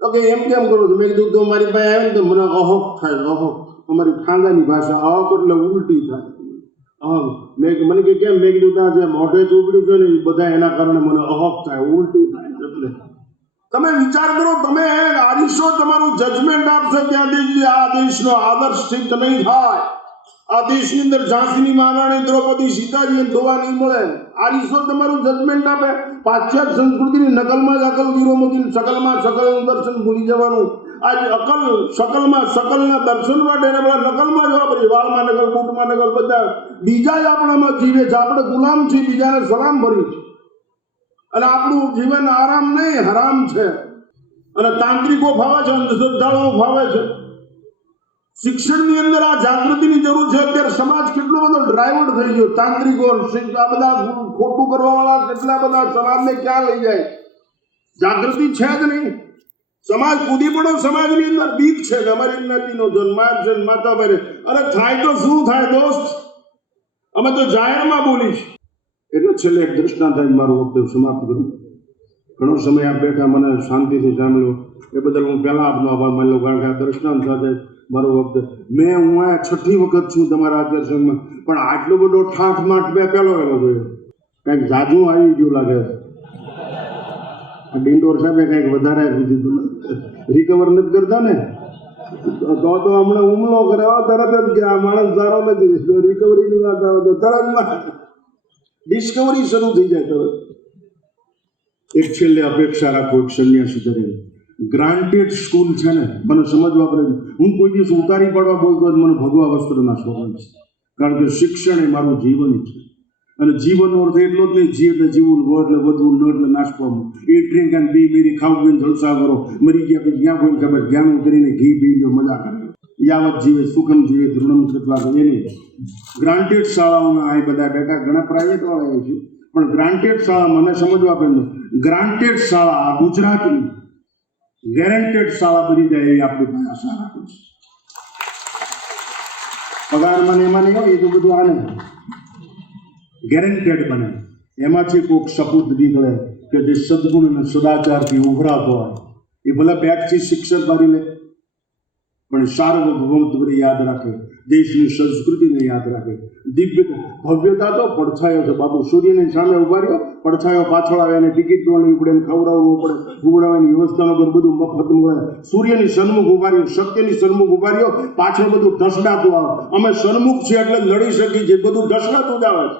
ઓકે, એમ કેમ કરો છો? મેં કીધું તો મારી પાસે આવે ને તો મને અહક થાય. અહક અમારી ખાંગાની ભાષા, અહક એટલે ઉલટી થાય. મને કે કેમ? મેં કીધું ત્યાં જે મોઢે ચોપડ્યું છે ને એ બધા એના કારણે મને અહક થાય, ઉલટી થાય. એટલે તમે વિચાર કરો, તમે આરીશો તમારું જજમેન્ટ આપશો ત્યાં આ દેશનો આદર્શ સિદ્ધ નહીં થાય. આ દેશની અંદર ઝાંસીની મહારાણી દ્રૌપદી સીતાજીને જોવા નહીં મળે. આ રીસો તમારું જજમેન્ટ આપે. પાશ્ચાત્ય સંસ્કૃતિની નકલમાં જ અકલ વિરોમતી, સકલમાં સકલનું દર્શન ભૂલી જવાનું. આજ અકલ સકલમાં સકલના દર્શન માટે એને બધા નકલમાં જ વાપરી. વાળમાં નકલ, બૂટમાં નકલ, બધા બીજા જ આપણામાં જીવે છે. આપણે ગુલામ છીએ, બીજાને સલામ ભરી છે. અને આપણું જીવન આરામ નહીં, હરામ છે. અને તાંત્રિકો ફાવે છે, અંધશ્રદ્ધાળુઓ ફાવે છે. શિક્ષણની અંદર આ જાગૃતિની જરૂર છે. અત્યારે સમાજ કેટલો બધો ડ્રાઈવર્ડ થઈ ગયો. તાંત્રિકો, આ બધા ખોટું કરવા વાળા કેટલા બધા સમાજને ક્યાં લઈ જાય. જાગૃતિ છે જ નહીં. સમાજ કૂદી પડો. સમાજની અંદર બીક છે કે અમારી જ્ઞાતિનો જન્માર છે, માતા બને. અરે થાય તો શું થાય દોસ્ત? અમે તો જાહેરમાં બોલીશ. એટલે છેલ્લે એક દ્રષ્ટાંત મારું વક્તવ્ય સમાપ્ત કરું. ઘણો સમય આપ બેઠા, મને શાંતિથી સાંભળ્યો એ બદલ હું પહેલા આપનો આભાર માની લઉં. કારણ કે આ દ્રષ્ટાંત સાથે મારો વખત હું આ 6ઠી વખત છું તમારા આચાર સંઘમાં, પણ આટલો બધો ઠાઠ માઠ મેં પહેલો જોયો. કંઈક જાજુ આવી ગયું લાગે. આ ડિંડોર સાહેબે કંઈક વધારે દીધું, રિકવર નથી કરતા ને તો હમણાં હુમલો કરે તરત જ કે આ માણસ સારો નથી, રિકવરીની વાત આવે તો તરત ડિસ્કવરી શરૂ થઈ જાય. તરત એક છેલ્લે અપેક્ષા રાખો, એક સંન્યાસી તરીકે ગ્રાન્ટેડ સ્કૂલ છે ને, મને સમજવા પડે. હું કોઈ દિવસ ઉતારી પાડવા બોલતો જ મને ભગવા વસ્ત્રના સ્વભાવ છે. કારણ કે શિક્ષણ એ મારું જીવન છે. અને જીવનનો અર્થ એટલો જ નહીં જી એટલે જીવવું, વો એટલે વધવું, ન એટલે નાશ પામવું. એ ડ્રિંક એન્ડ બી મેરી, ખાવ પીને જલસા કરો, મરી ગયા પછી ક્યાં કોઈને ખબર, જ્ઞાન કરીને ઘી પી લો, મજા કરે. યાવત જીવે સુખમ જીવે ધૃણમ કૃત્વા. એની ગ્રાન્ટેડ શાળાઓમાં આ બધા બેઠા ઘણા પ્રાઇવેટ વાળા છે, પણ ગ્રાન્ટેડ શાળા મને સમજવા પડે. ગ્રાન્ટેડ શાળા ગુજરાતની ગેરંટેડ શાળા બની જાય એવી આપણી પાસે આશા રાખું છું. પગારમાં એમાં નહીં હોય, એ તો બધું આને ગેરંટેડ બને. એમાંથી કોઈક સપૂત નીકળે કે જે સદગુણ અને સદાચારથી ઉભરાતો હોય. એ ભલે બેગથી શિક્ષક મારી લે, પણ સાર્વભૌમત્વને યાદ રાખે, દેશની સંસ્કૃતિને યાદ રાખે. દિવ્ય ભવ્યતા તો પડછાયો છે બાપુ. સૂર્યની સામે ઉભા રહ્યો, પડછાયો પાછળ આવે, એને ટિકિટ લેવાની પડે, એને ખવડાવવું પડે, ઉગડાવવાની વ્યવસ્થાનો કર, બધું મફત મળે. સૂર્યની સન્મુખ ઉભા રહ્યો, સત્યની સન્મુખ ઉભા રહ્યો, પાછળ બધું ઢસડાતું આવે. અમે સન્મુખ છીએ એટલે લડી શકીએ છીએ, બધું ઢસડાતું જ આવે છે.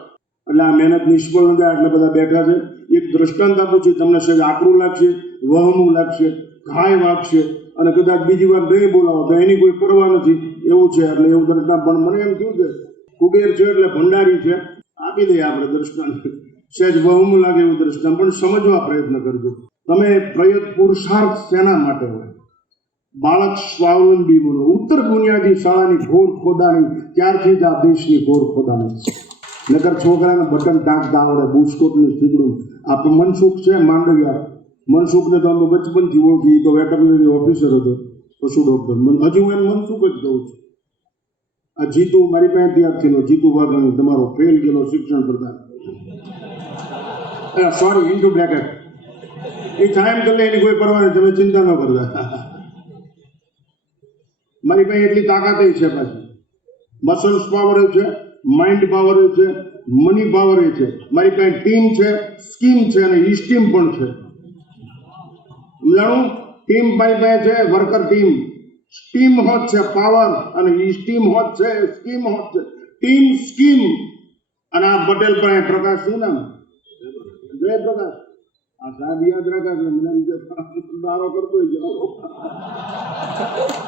એટલે આ મહેનત નિષ્ફળ ન જાય એટલે બધા બેઠા છે. એક દ્રષ્ટાંત આપું છું, તમને સહેજ આકરું લાગશે, વહમું લાગશે, ઘાય વાગશે, અને કદાચ બીજી વાર નહીં બોલાવો તો એની કોઈ પરવા નથી, એવું છે. એટલે એવું દ્રષ્ટાંત પણ મને એમ થયું છે કુબેર છે એટલે ભંડારી છે, આપી દઈએ આપણે દ્રષ્ટાંત. સહેજ વહમું લાગે એવું દ્રષ્ટાંત, પણ સમજવા પ્રયત્ન કરજો. તમે પુરુષાર્થ શેના માટે હોય? બાળક સ્વાવલંબી બનો. ઉત્તર બુનિયાદી શાળાની ઘોર ખોદાણી ત્યારથી જ આ દેશની ઘોર ખોદાણી છે. નગર છોકરાને બટન ટાંકતા આવડે, બુસ્કોટનું શીખડું. આ મનસુખ છે માંડવિયા, મનસુખને તો અમે બચપનથી ઓળખી, તો વેટરનરી ઓફિસર હતો, પશુ ડોક્ટર. હજુ હું એને મનસુખ જ કહું છું. આ જીતુ મારી પાસે ત્યાર થયેલો, જીતુ વાઘાણી તમારો ફેલ ગયેલો શિક્ષણ પ્રધાન, સોરી ઇન્ટુ બ્રેકેટ. એ થાય એમ કરી એની કોઈ પરવા નહીં, તમે ચિંતા ન કરતા. મારી પાસે એટલી તાકાત છે, પાછી મસલ્સ પાવર છે, માઇન્ડ પાવર છે, મની પાવર છે. મારી પાસે ટીમ છે, સ્કીમ છે, અને ઈસ્ટીમ પણ છે. સમજાણું? ટીમ મારી પાસે છે, વર્કર ટીમ. સ્ટીમ હોત છે પાવર, અને ઈસ્ટીમ હોત છે, સ્કીમ હોત છે. Team, scheme. અને આ પટેલ પાસે પ્રકાશ, શું નામ? જયપ્રકાશ. આ સાહેબ યાદ રાખે, મને ડારો કરતો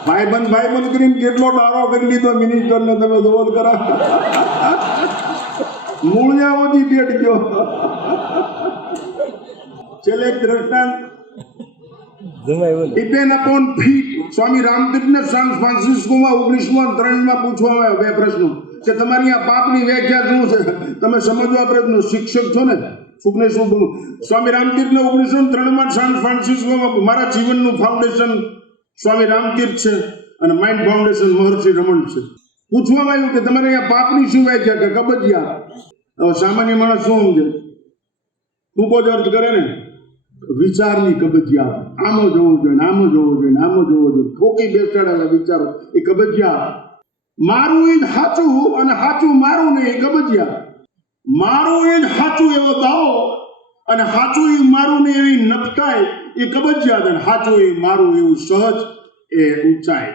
ભાઈબંધ કરીને કેટલો ડારો કરી લીધો મિનિસ્ટરને, તમે દોડ કરા મૂળ્યા ઓછી ડેટ ગયો. છેલ્લે એક દ્રષ્ટાંત. Depend upon feet. સ્વામી રામતીર્થને સાન ફ્રાન્સિસ્કોમાં 1903માં પૂછવામાં આવ્યા 2 પ્રશ્નો કે તમારી આ પાપની વ્યાખ્યા શું છે? તમે સમજવા પ્રયત્ન, શિક્ષક છો ને, સુખને શું બોલું. સ્વામી રામતીર્થને 1903માં સાન ફ્રાન્સિસ્કોમાં, મારા જીવનનું ફાઉન્ડેશન સ્વામી રામતીર્થ છે અને માઇન્ડ ફાઉન્ડેશન મહર્ષિ રમણ છે. પૂછવામાં આવ્યું કે તમારે અહીંયા પાપની શું વ્યાખ્યા? કે કબજિયાત. હવે સામાન્ય માણસ શું સમજે? ટૂંકો જ અર્થ કરે ને, વિચારની કબજિયાત. આમો જવું જોઈએ, આમો જવું જોઈએ, આમો જવું જોઈએ, ઠોકી બેસાડેલા વિચારો, એ કબજિયાત. મારું એ જ સાચું અને સાચું મારું નહીં, એ કબજિયાત. મારું એ જ સાચું એવો દાવો અને સાચું એ મારું ને એવી નપટાઈ, એ કબજિયાત. અને સાચું એ મારું એવું સહજ, એ ઊંચાઈ.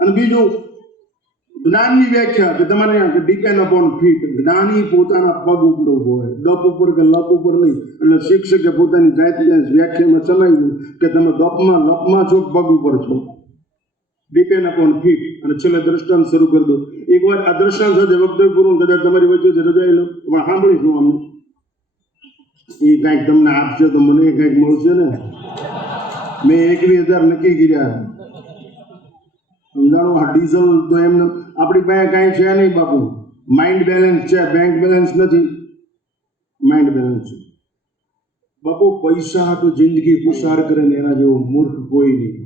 અને બીજું જ્ઞાનની વ્યાખ્યા કે તમારે ડિપેન્ડ અપોન ફીટ. જ્ઞાની પોતાના પગ ઉપર ઉભો હોય, ગપ ઉપર કે લપ ઉપર નહીં. એટલે શિક્ષકે પોતાની જાતને વ્યાખ્યામાં ચલાવ્યું કે તમે ગપમાં લપમાં છો, પગ ઉપર છો. Depend upon feet. અને છેલ્લે દ્રષ્ટાંત શરૂ કરી દો. એકવાર આ દ્રષ્ટાંત સાથે વક્તવ્ય પૂરું કદાચ તમારી વચ્ચે રજાઈ લો પણ સાંભળીશું અમે. એ કાંઈક તમને આપશે તો મને કાંઈક મળશે ને. મેં 21,000 નક્કી કર્યા. સમજાણું? આ ડીઝલ તો એમને આપણી પાસે કાંઈ છે નહીં બાપુ. માઇન્ડ બેલેન્સ છે, બેંક બેલેન્સ નથી. માઇન્ડ બેલેન્સ છે બાપુ. પૈસા તો જિંદગી પુસાર કરે ને એના જેવો મૂર્ખ કોઈ નહીં.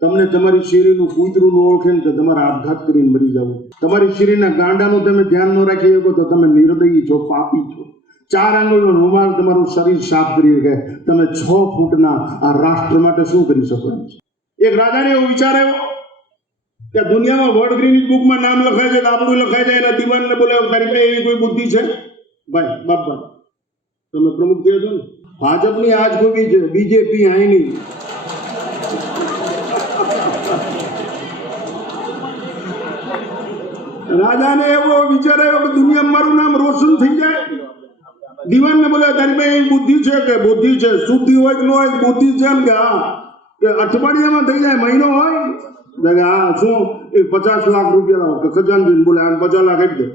તમને તમારી શેરીનું કૂતરું ન ઓળખે ને તો તમારા આપઘાત કરીને મરી જાવ. તમારી શેરીના ગાંડાનું તમે ધ્યાન ન રાખી શકો તો તમે નિર્દયી છો, પાપી છો. 4 આંગળીનો રૂમાલ તમારું શરીર સાફ કરી શકે. તમે 6 ફૂટના આ રાષ્ટ્ર માટે શું કરી શકો? એક રાજાને એવો વિચાર આવ્યો કે દુનિયામાં વર્લ્ડ ગ્રીનિચ બુકમાં નામ લખાય છે, આપણું લખાય છે. એના દિવાનને બોલાવ્યો, તારી પાસે એવી કોઈ બુદ્ધિ છે? ભાઈ બાપા તમે પ્રમુખ કહો છો ને, ભાજપની આજ કોઈ છે, બીજેપી આઈની. રાજાને એવો વિચાર આવ્યો કે દુનિયામાં મારું નામ રોશન થઈ જાય. દિવાનને બોલાવ્યો, તારી પાસે એવી બુદ્ધિ છે કે? બુદ્ધિ છે. શુદ્ધિ હોય કે ન હોય, બુદ્ધિ છે એમ કે હા. કે અઠવાડિયામાં થઈ જાય, મહિનો હોય? હા. શું? એ 50 લાખ રૂપિયા લાવો કે ખજાનજીને બોલાવે, 50 લાખ આપી દે.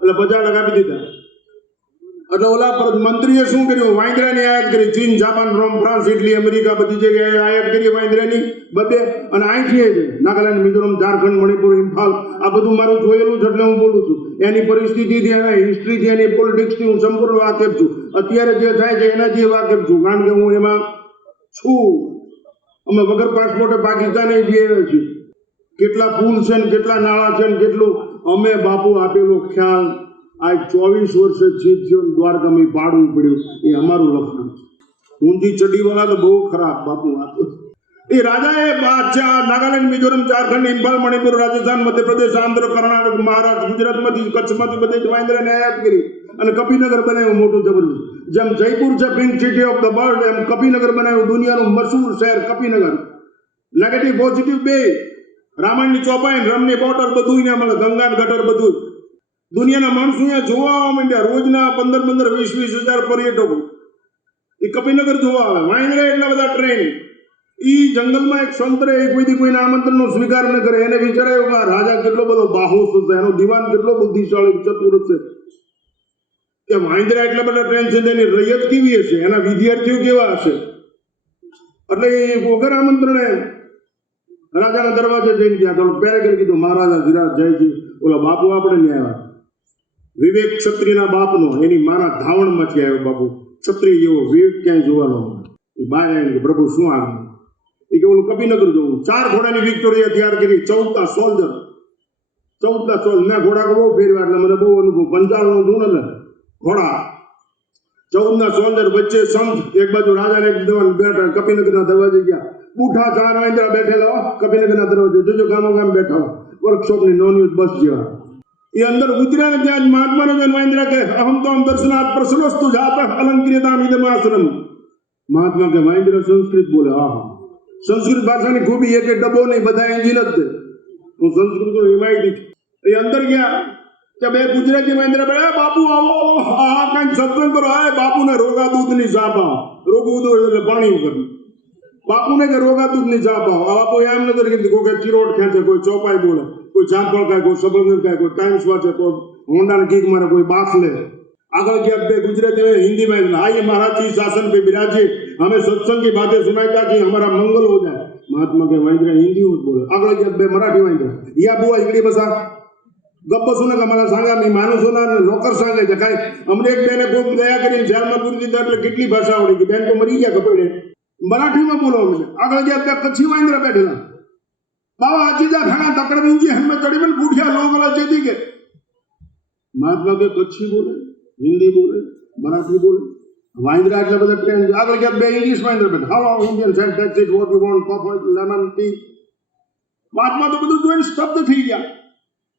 એટલે 50 લાખ આપી દીધા. એટલે ઓલા મંત્રીએ શું કર્યું? વાંદરાની આયાત કરી. ચીન, જાપાન, રોમ, ફ્રાન્સ, ઇટલી, અમેરિકા બધી જગ્યાએ આયાત કરી વાંદરાની બધે. અને અહીંથી છે નાગાલેન્ડ, મિઝોરમ, ઝારખંડ, મણિપુર, ઇમ્ફાલ. આ બધું મારું જોયેલું છે એટલે હું બોલું છું. એની પરિસ્થિતિથી, એના હિસ્ટ્રીથી, એની પોલિટિક્સથી હું સંપૂર્ણ વાકેફ છું. અત્યારે જે થાય છે એનાથી વાકેફ છું, કારણ કે હું એમાં છું. અમે વગર પાસપોર્ટે પાકિસ્તાન જઈએ છીએ. કેટલા પુલ છે ને કેટલા નાળા છે ને કેટલું અમે બાપુ આપેલો ખ્યાલ. આ 24 વર્ષે ચીજ થયો દ્વારકામાં પાડવું પડ્યું. એ અમારું લક્ષણ છે. ઊંધી ચડીવાળા તો બહુ ખરાબ બાપુ. એ રાજાએ નાગાલેન્ડ, મિઝોરમ, ઝારખંડ, ઇમ્ફાલ, મણિપુર, રાજસ્થાન, મધ્યપ્રદેશ, આંધ્ર, કર્ણાટક, મહારાષ્ટ્ર, ગુજરાતમાંથી, કચ્છમાંથી બધી વાંદરાને આયાત કરી અને કપિનગર બનાવ્યું મોટું જબરદસ્ત. જેમ જયપુર છે pink city of the world, એમ કપિનગર બનાવ્યું દુનિયાનું મશહૂર શહેર કપિનગર. નેગેટિવ પોઝિટિવ બે. રામાયણની ચોપાઈ, રમની બોટલ બધું ને મળે, ગંગા ગટર બધું. દુનિયાના માણસો અહીંયા જોવા આવવા માંડ્યા. રોજના 15-15, 20-20 હજાર પર્યટકો એ કપિનગર જોવા આવે. વાંદરા એટલા બધા ટ્રેન. ઈ જંગલમાં એક સંતરે કોઈથી કોઈના આમંત્રણનો સ્વીકાર ન કરે. એને વિચારાયું કે રાજા કેટલો બધો બાહોશ હશે, એનો દિવાન કેટલો બુદ્ધિશાળી ચતુર હશે કે વાંદરા એટલા બધા ટ્રેન છે. એની રૈયત કેવી હશે, એના વિદ્યાર્થીઓ કેવા હશે. એટલે એ વગર આમંત્રણે રાજાના દરવાજે જઈને ગયા. તો પેરેગ્ર કીધું, મહારાજા ધીરાજ જયજી. ઓલા બાપુ આપણે નહીં આવ્યા. વિવેક ક્ષત્રિયના બાપનો, એની માના ધાવણમાંથી આવ્યો બાપુ. ક્ષત્રિય જેવો વિવેક ક્યાંય જોવાનો. બહાર આવીને પ્રભુ શું આવ્યું? એ કે ઓલું કપિનગર જોવું. 4 ઘોડાની વિક્ટોરિયા તૈયાર કરી. 14 સોલ્જર. 14 સોલ્જર ના ઘોડા બહુ ફેરવા એટલે મને બહુ અનુભવ. 55 નું ને ઘોડા. 14 સોલ્જર વચ્ચે સંત. એક બાજુ રાજાને એક દેવાન બેઠા. કપિનગરના દરવાજે ગયા. બુઠા 4 વાંદરા બેઠેલા કપિનગરના દરવાજે. જોજો ગામો ગામ બેઠા વર્કશોપની નોન બસ જેવા. એ અંદર ઉતર્યા ને ત્યાં મહાત્માનો વાંદરા કે અહમ તો દર્શનાથ પ્રસન્નસ્તુ જાત અલંકૃતામ ઇદમાશ્રમ. મહાત્મા કે વાંદરા સંસ્કૃત બોલે. હા, સંસ્કૃત ભાષાની ખૂબી એક ડબ્બો નહીં, બધા એન્જિન જ છે. હું સંસ્કૃતનો હિમાયતી છું. એ અંદર ગયા કે 2 ગુજરાતી વાંદરા બોલે, બાપુ આવો, હા કઈક સત્સંગ કરો. હા બાપુને રોગા દૂધની સાપ આવો. રોગું દૂધ એટલે પાણી કર્યું. બાપુને કે રોગા દૂધની સાપ આવો. બાપુ એમ નથી કીધું. કોઈ ચિરોટ ખેંચે, કોઈ ચોપાઈ બોલે, કોઈ જામફળ ખાય, કોઈ સબંધ ખાય, કોઈ ટાઈમ્સ વાંચે, કોઈ હોન્ડાને કીક મારે, કોઈ બાફ લે. આગળ ગયા 2 ગુજરાતી हिंदी में, आइए महाराज जी शासन पे विराजे, हमें सत्संग की बातें सुनाई ताकि हमारा मंगल हो जाए. महात्मा के वांदरा हिंदी होत बोले. આગળ ગયા 2 मराठी वांदरा. या बुआ इकडे बसा. गप्प बसू नका, मला सांगा, मी माणूस होणार नोकर सांगायचं काय. अमने एक बेने खूप दया કરીને જેલમાં પૂરી દીધા. એટલે કેટલી ભાષા આવડી ગઈ. બેન તો મરી ગયા કપડે. મરાઠીમાં બોલવા માંડ્યા. આગળ ગયા 2 કચ્છી વાંદરા બેઠેલા. बाबा आजी जा खाना तकड़ बीजी हमें तड़ी में बूढ़िया लोग वाला चेती के. महात्मा के कच्छी बोले, हिंदी बोले, मराठी बोले. वांदरा એટલે બધા ટ્રેન. આગળ ગયા 2 ઇંગ્લિશ વાંદરા બેઠા. Hello Indian send tax it what you want, coffee, lemon tea. Mahatma તો બધું જોઈને સ્તબ્ધ થઈ ગયા.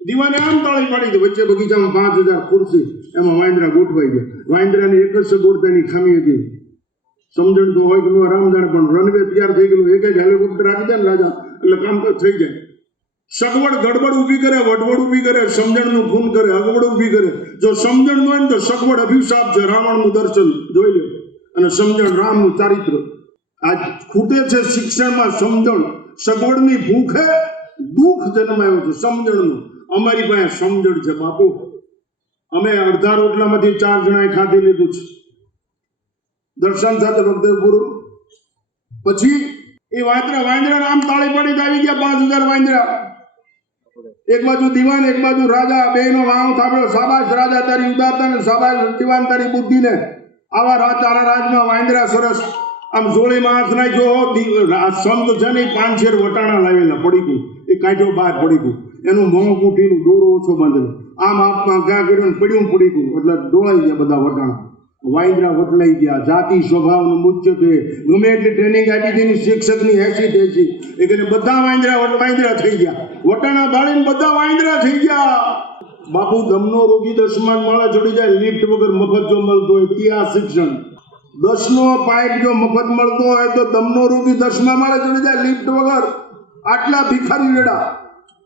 દીવાને આમ તાળી પાડી દે. વચ્ચે બગીચામાં 5000 ખુરશી, એમાં વાંદરા ગોઠવાઈ ગયા. વાંદરાની એક જ સગવડતાની ખામી હતી. સમજણ તો હોય કે નો રામ જાણે, પણ રનવે તૈયાર થઈ ગયેલું. એક હેલિકોપ્ટર આપી દે ને રાજા એટલે કામ તો થઈ જાય. સગવડ ગડબડ ઊભી કરે, વડવડ ઊભી કરે, સમજણનું ખૂન કરે, અગવડ ઊભી કરે. જો સમજણ હોય ને તો સગવડ અભિશાપ છે. રાવણનું દર્શન જોઈ લે, અને સમજણ રામનું ચારિત્ર. આજ ખૂટે છે શિક્ષણમાં સમજણ. સગવડની ભૂખે દુઃખ જન્માયું છે સમજણનું. અમારી પાસે સમજણ છે બાપુ. અમે અડધા રોટલામાંથી 4 જણાએ ખાધી લીધું છે. દર્શન સાથે વખતે પૂરું. પછી એ વાંદરા આમ તાળી પાડી આવી ગયા 5000 વાંદરા. એક બાજુ દિવાન, એક બાજુ રાજા, બેનો વાવ થાંભળ્યો. શાબાશ રાજા તારી ઉદારતા ને શાબાશ દિવાન તારી બુદ્ધિ ને. આવા તારા રાજમાં વાંદરા સરસ. આમ જોડીમાં હાથ નાખ્યો. સંત છે ને 5 શેર વટાણા લાવેલા પડી ગયું. એ કાઢ્યો બહાર પડી ગયું. એનું મોં ઉઠીનું દોરો ઓછો બાંધેલો. આમ હાથમાં ઘા કર્યો પડ્યું પડી ગયું. એટલે ડોળાઈ ગયા બધા વટાણા. વાંદરા વટલાઈ ગયા. જાતિ સ્વભાવનું મુખ્યત્વે ગમે એટલી ટ્રેનિંગ આપી હતી શિક્ષકની 80 એ કે બધા વાંદરા થઈ ગયા. વટાણા બાળીને બધા વાંદરા થઈ ગયા. બાપુ દમનો રોગી 10માં માળે ચડી જાય લિફ્ટ વગર મફત જો મળતો હોય કે આ શિક્ષણ. 10નો પાઇપ જો મફત મળતો હોય તો દમનો રોગી 10માં માળે ચડી જાય લિફ્ટ વગર. આટલા ભિખારી વેડા.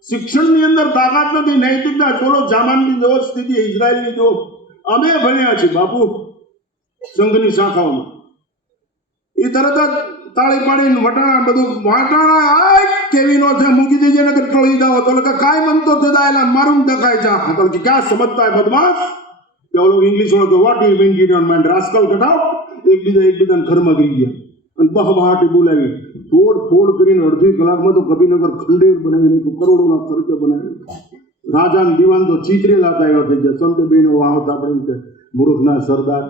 શિક્ષણની અંદર તાકાત નથી. નૈતિકતા ચોલો જામાનની જો સ્થિતિ, ઇઝરાયલની જો. અમે ભણ્યા છીએ બાપુ સંઘની શાખાઓમાં. એ તરત જ તાળી પાડીને વટાણા બધું વાટાણા કેવી નો છે મૂકી દીજે ને ટળી જાઓ. તો કે કાંઈ મનતો થતા મારું દેખાય છે. તો કે ક્યાં સમજતા है बदमाश. કે ઓલો ઇંગ્લિશ વાળો તો what you mean in your mind rascal કટાવ. એકબીજાને ઘરમાં ગઈ ગયા અને બહાટી બોલાવી તોડ કરીને અડધી કલાકમાં તો કબીરનગર ખંડેર બનાવીને કરોડોના ખર્ચે બનાવી. રાજા ને દિવાન તો ચીતરેલા આવ્યો થઈ ગયા. સંત બેનો વાહત આપણે મૂર્ખના સરદાર.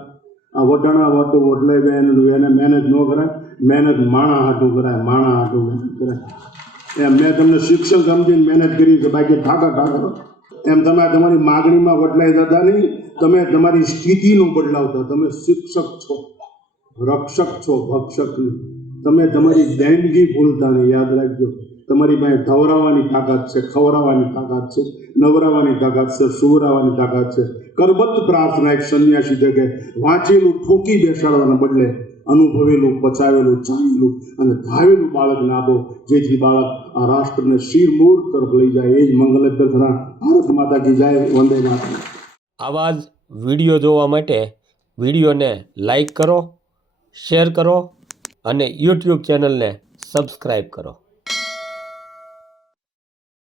આ વટાણા વાટો વટલાઈ જાય એને મહેનત ન કરાય. મહેનત માણા હાટું કરાય. માણા હાટું મહેનત કરાય. એમ મેં તમને શિક્ષક સમજીને મહેનત કરી છે. બાકી ઠાકર એમ તમે તમારી માગણીમાં વટલાઈ જતા નહીં. તમે તમારી સ્થિતિનું બદલાવતા. તમે શિક્ષક છો, રક્ષક છો, ભક્ષક નહીં. તમે તમારી દેણગી ભૂલતા નહીં. યાદ રાખજો. તમારી પાસે ધવરાવવાની તાકાત છે, ખવડાવવાની તાકાત છે, નવરાવવાની તાકાત છે, સુવરાવવાની તાકાત છે. કરબદ્ધ પ્રાર્થના એક સંન્યાસી તરીકે વાંચેલું ઠોકી બેસાડવાના બદલે અનુભવેલું, પચાવેલું, ચાવેલું અને ધાવેલું બાળકને આપો, જેથી બાળક આ રાષ્ટ્રને શિરમૂર તરફ લઈ જાય. એ જ મંગલ પ્રાર્થના. ભારત માતા કી જય. વંદે માતરમ. આવા જ વિડીયો જોવા માટે વિડીયોને લાઈક કરો, શેર કરો અને યુટ્યુબ ચેનલને સબસ્ક્રાઈબ કરો.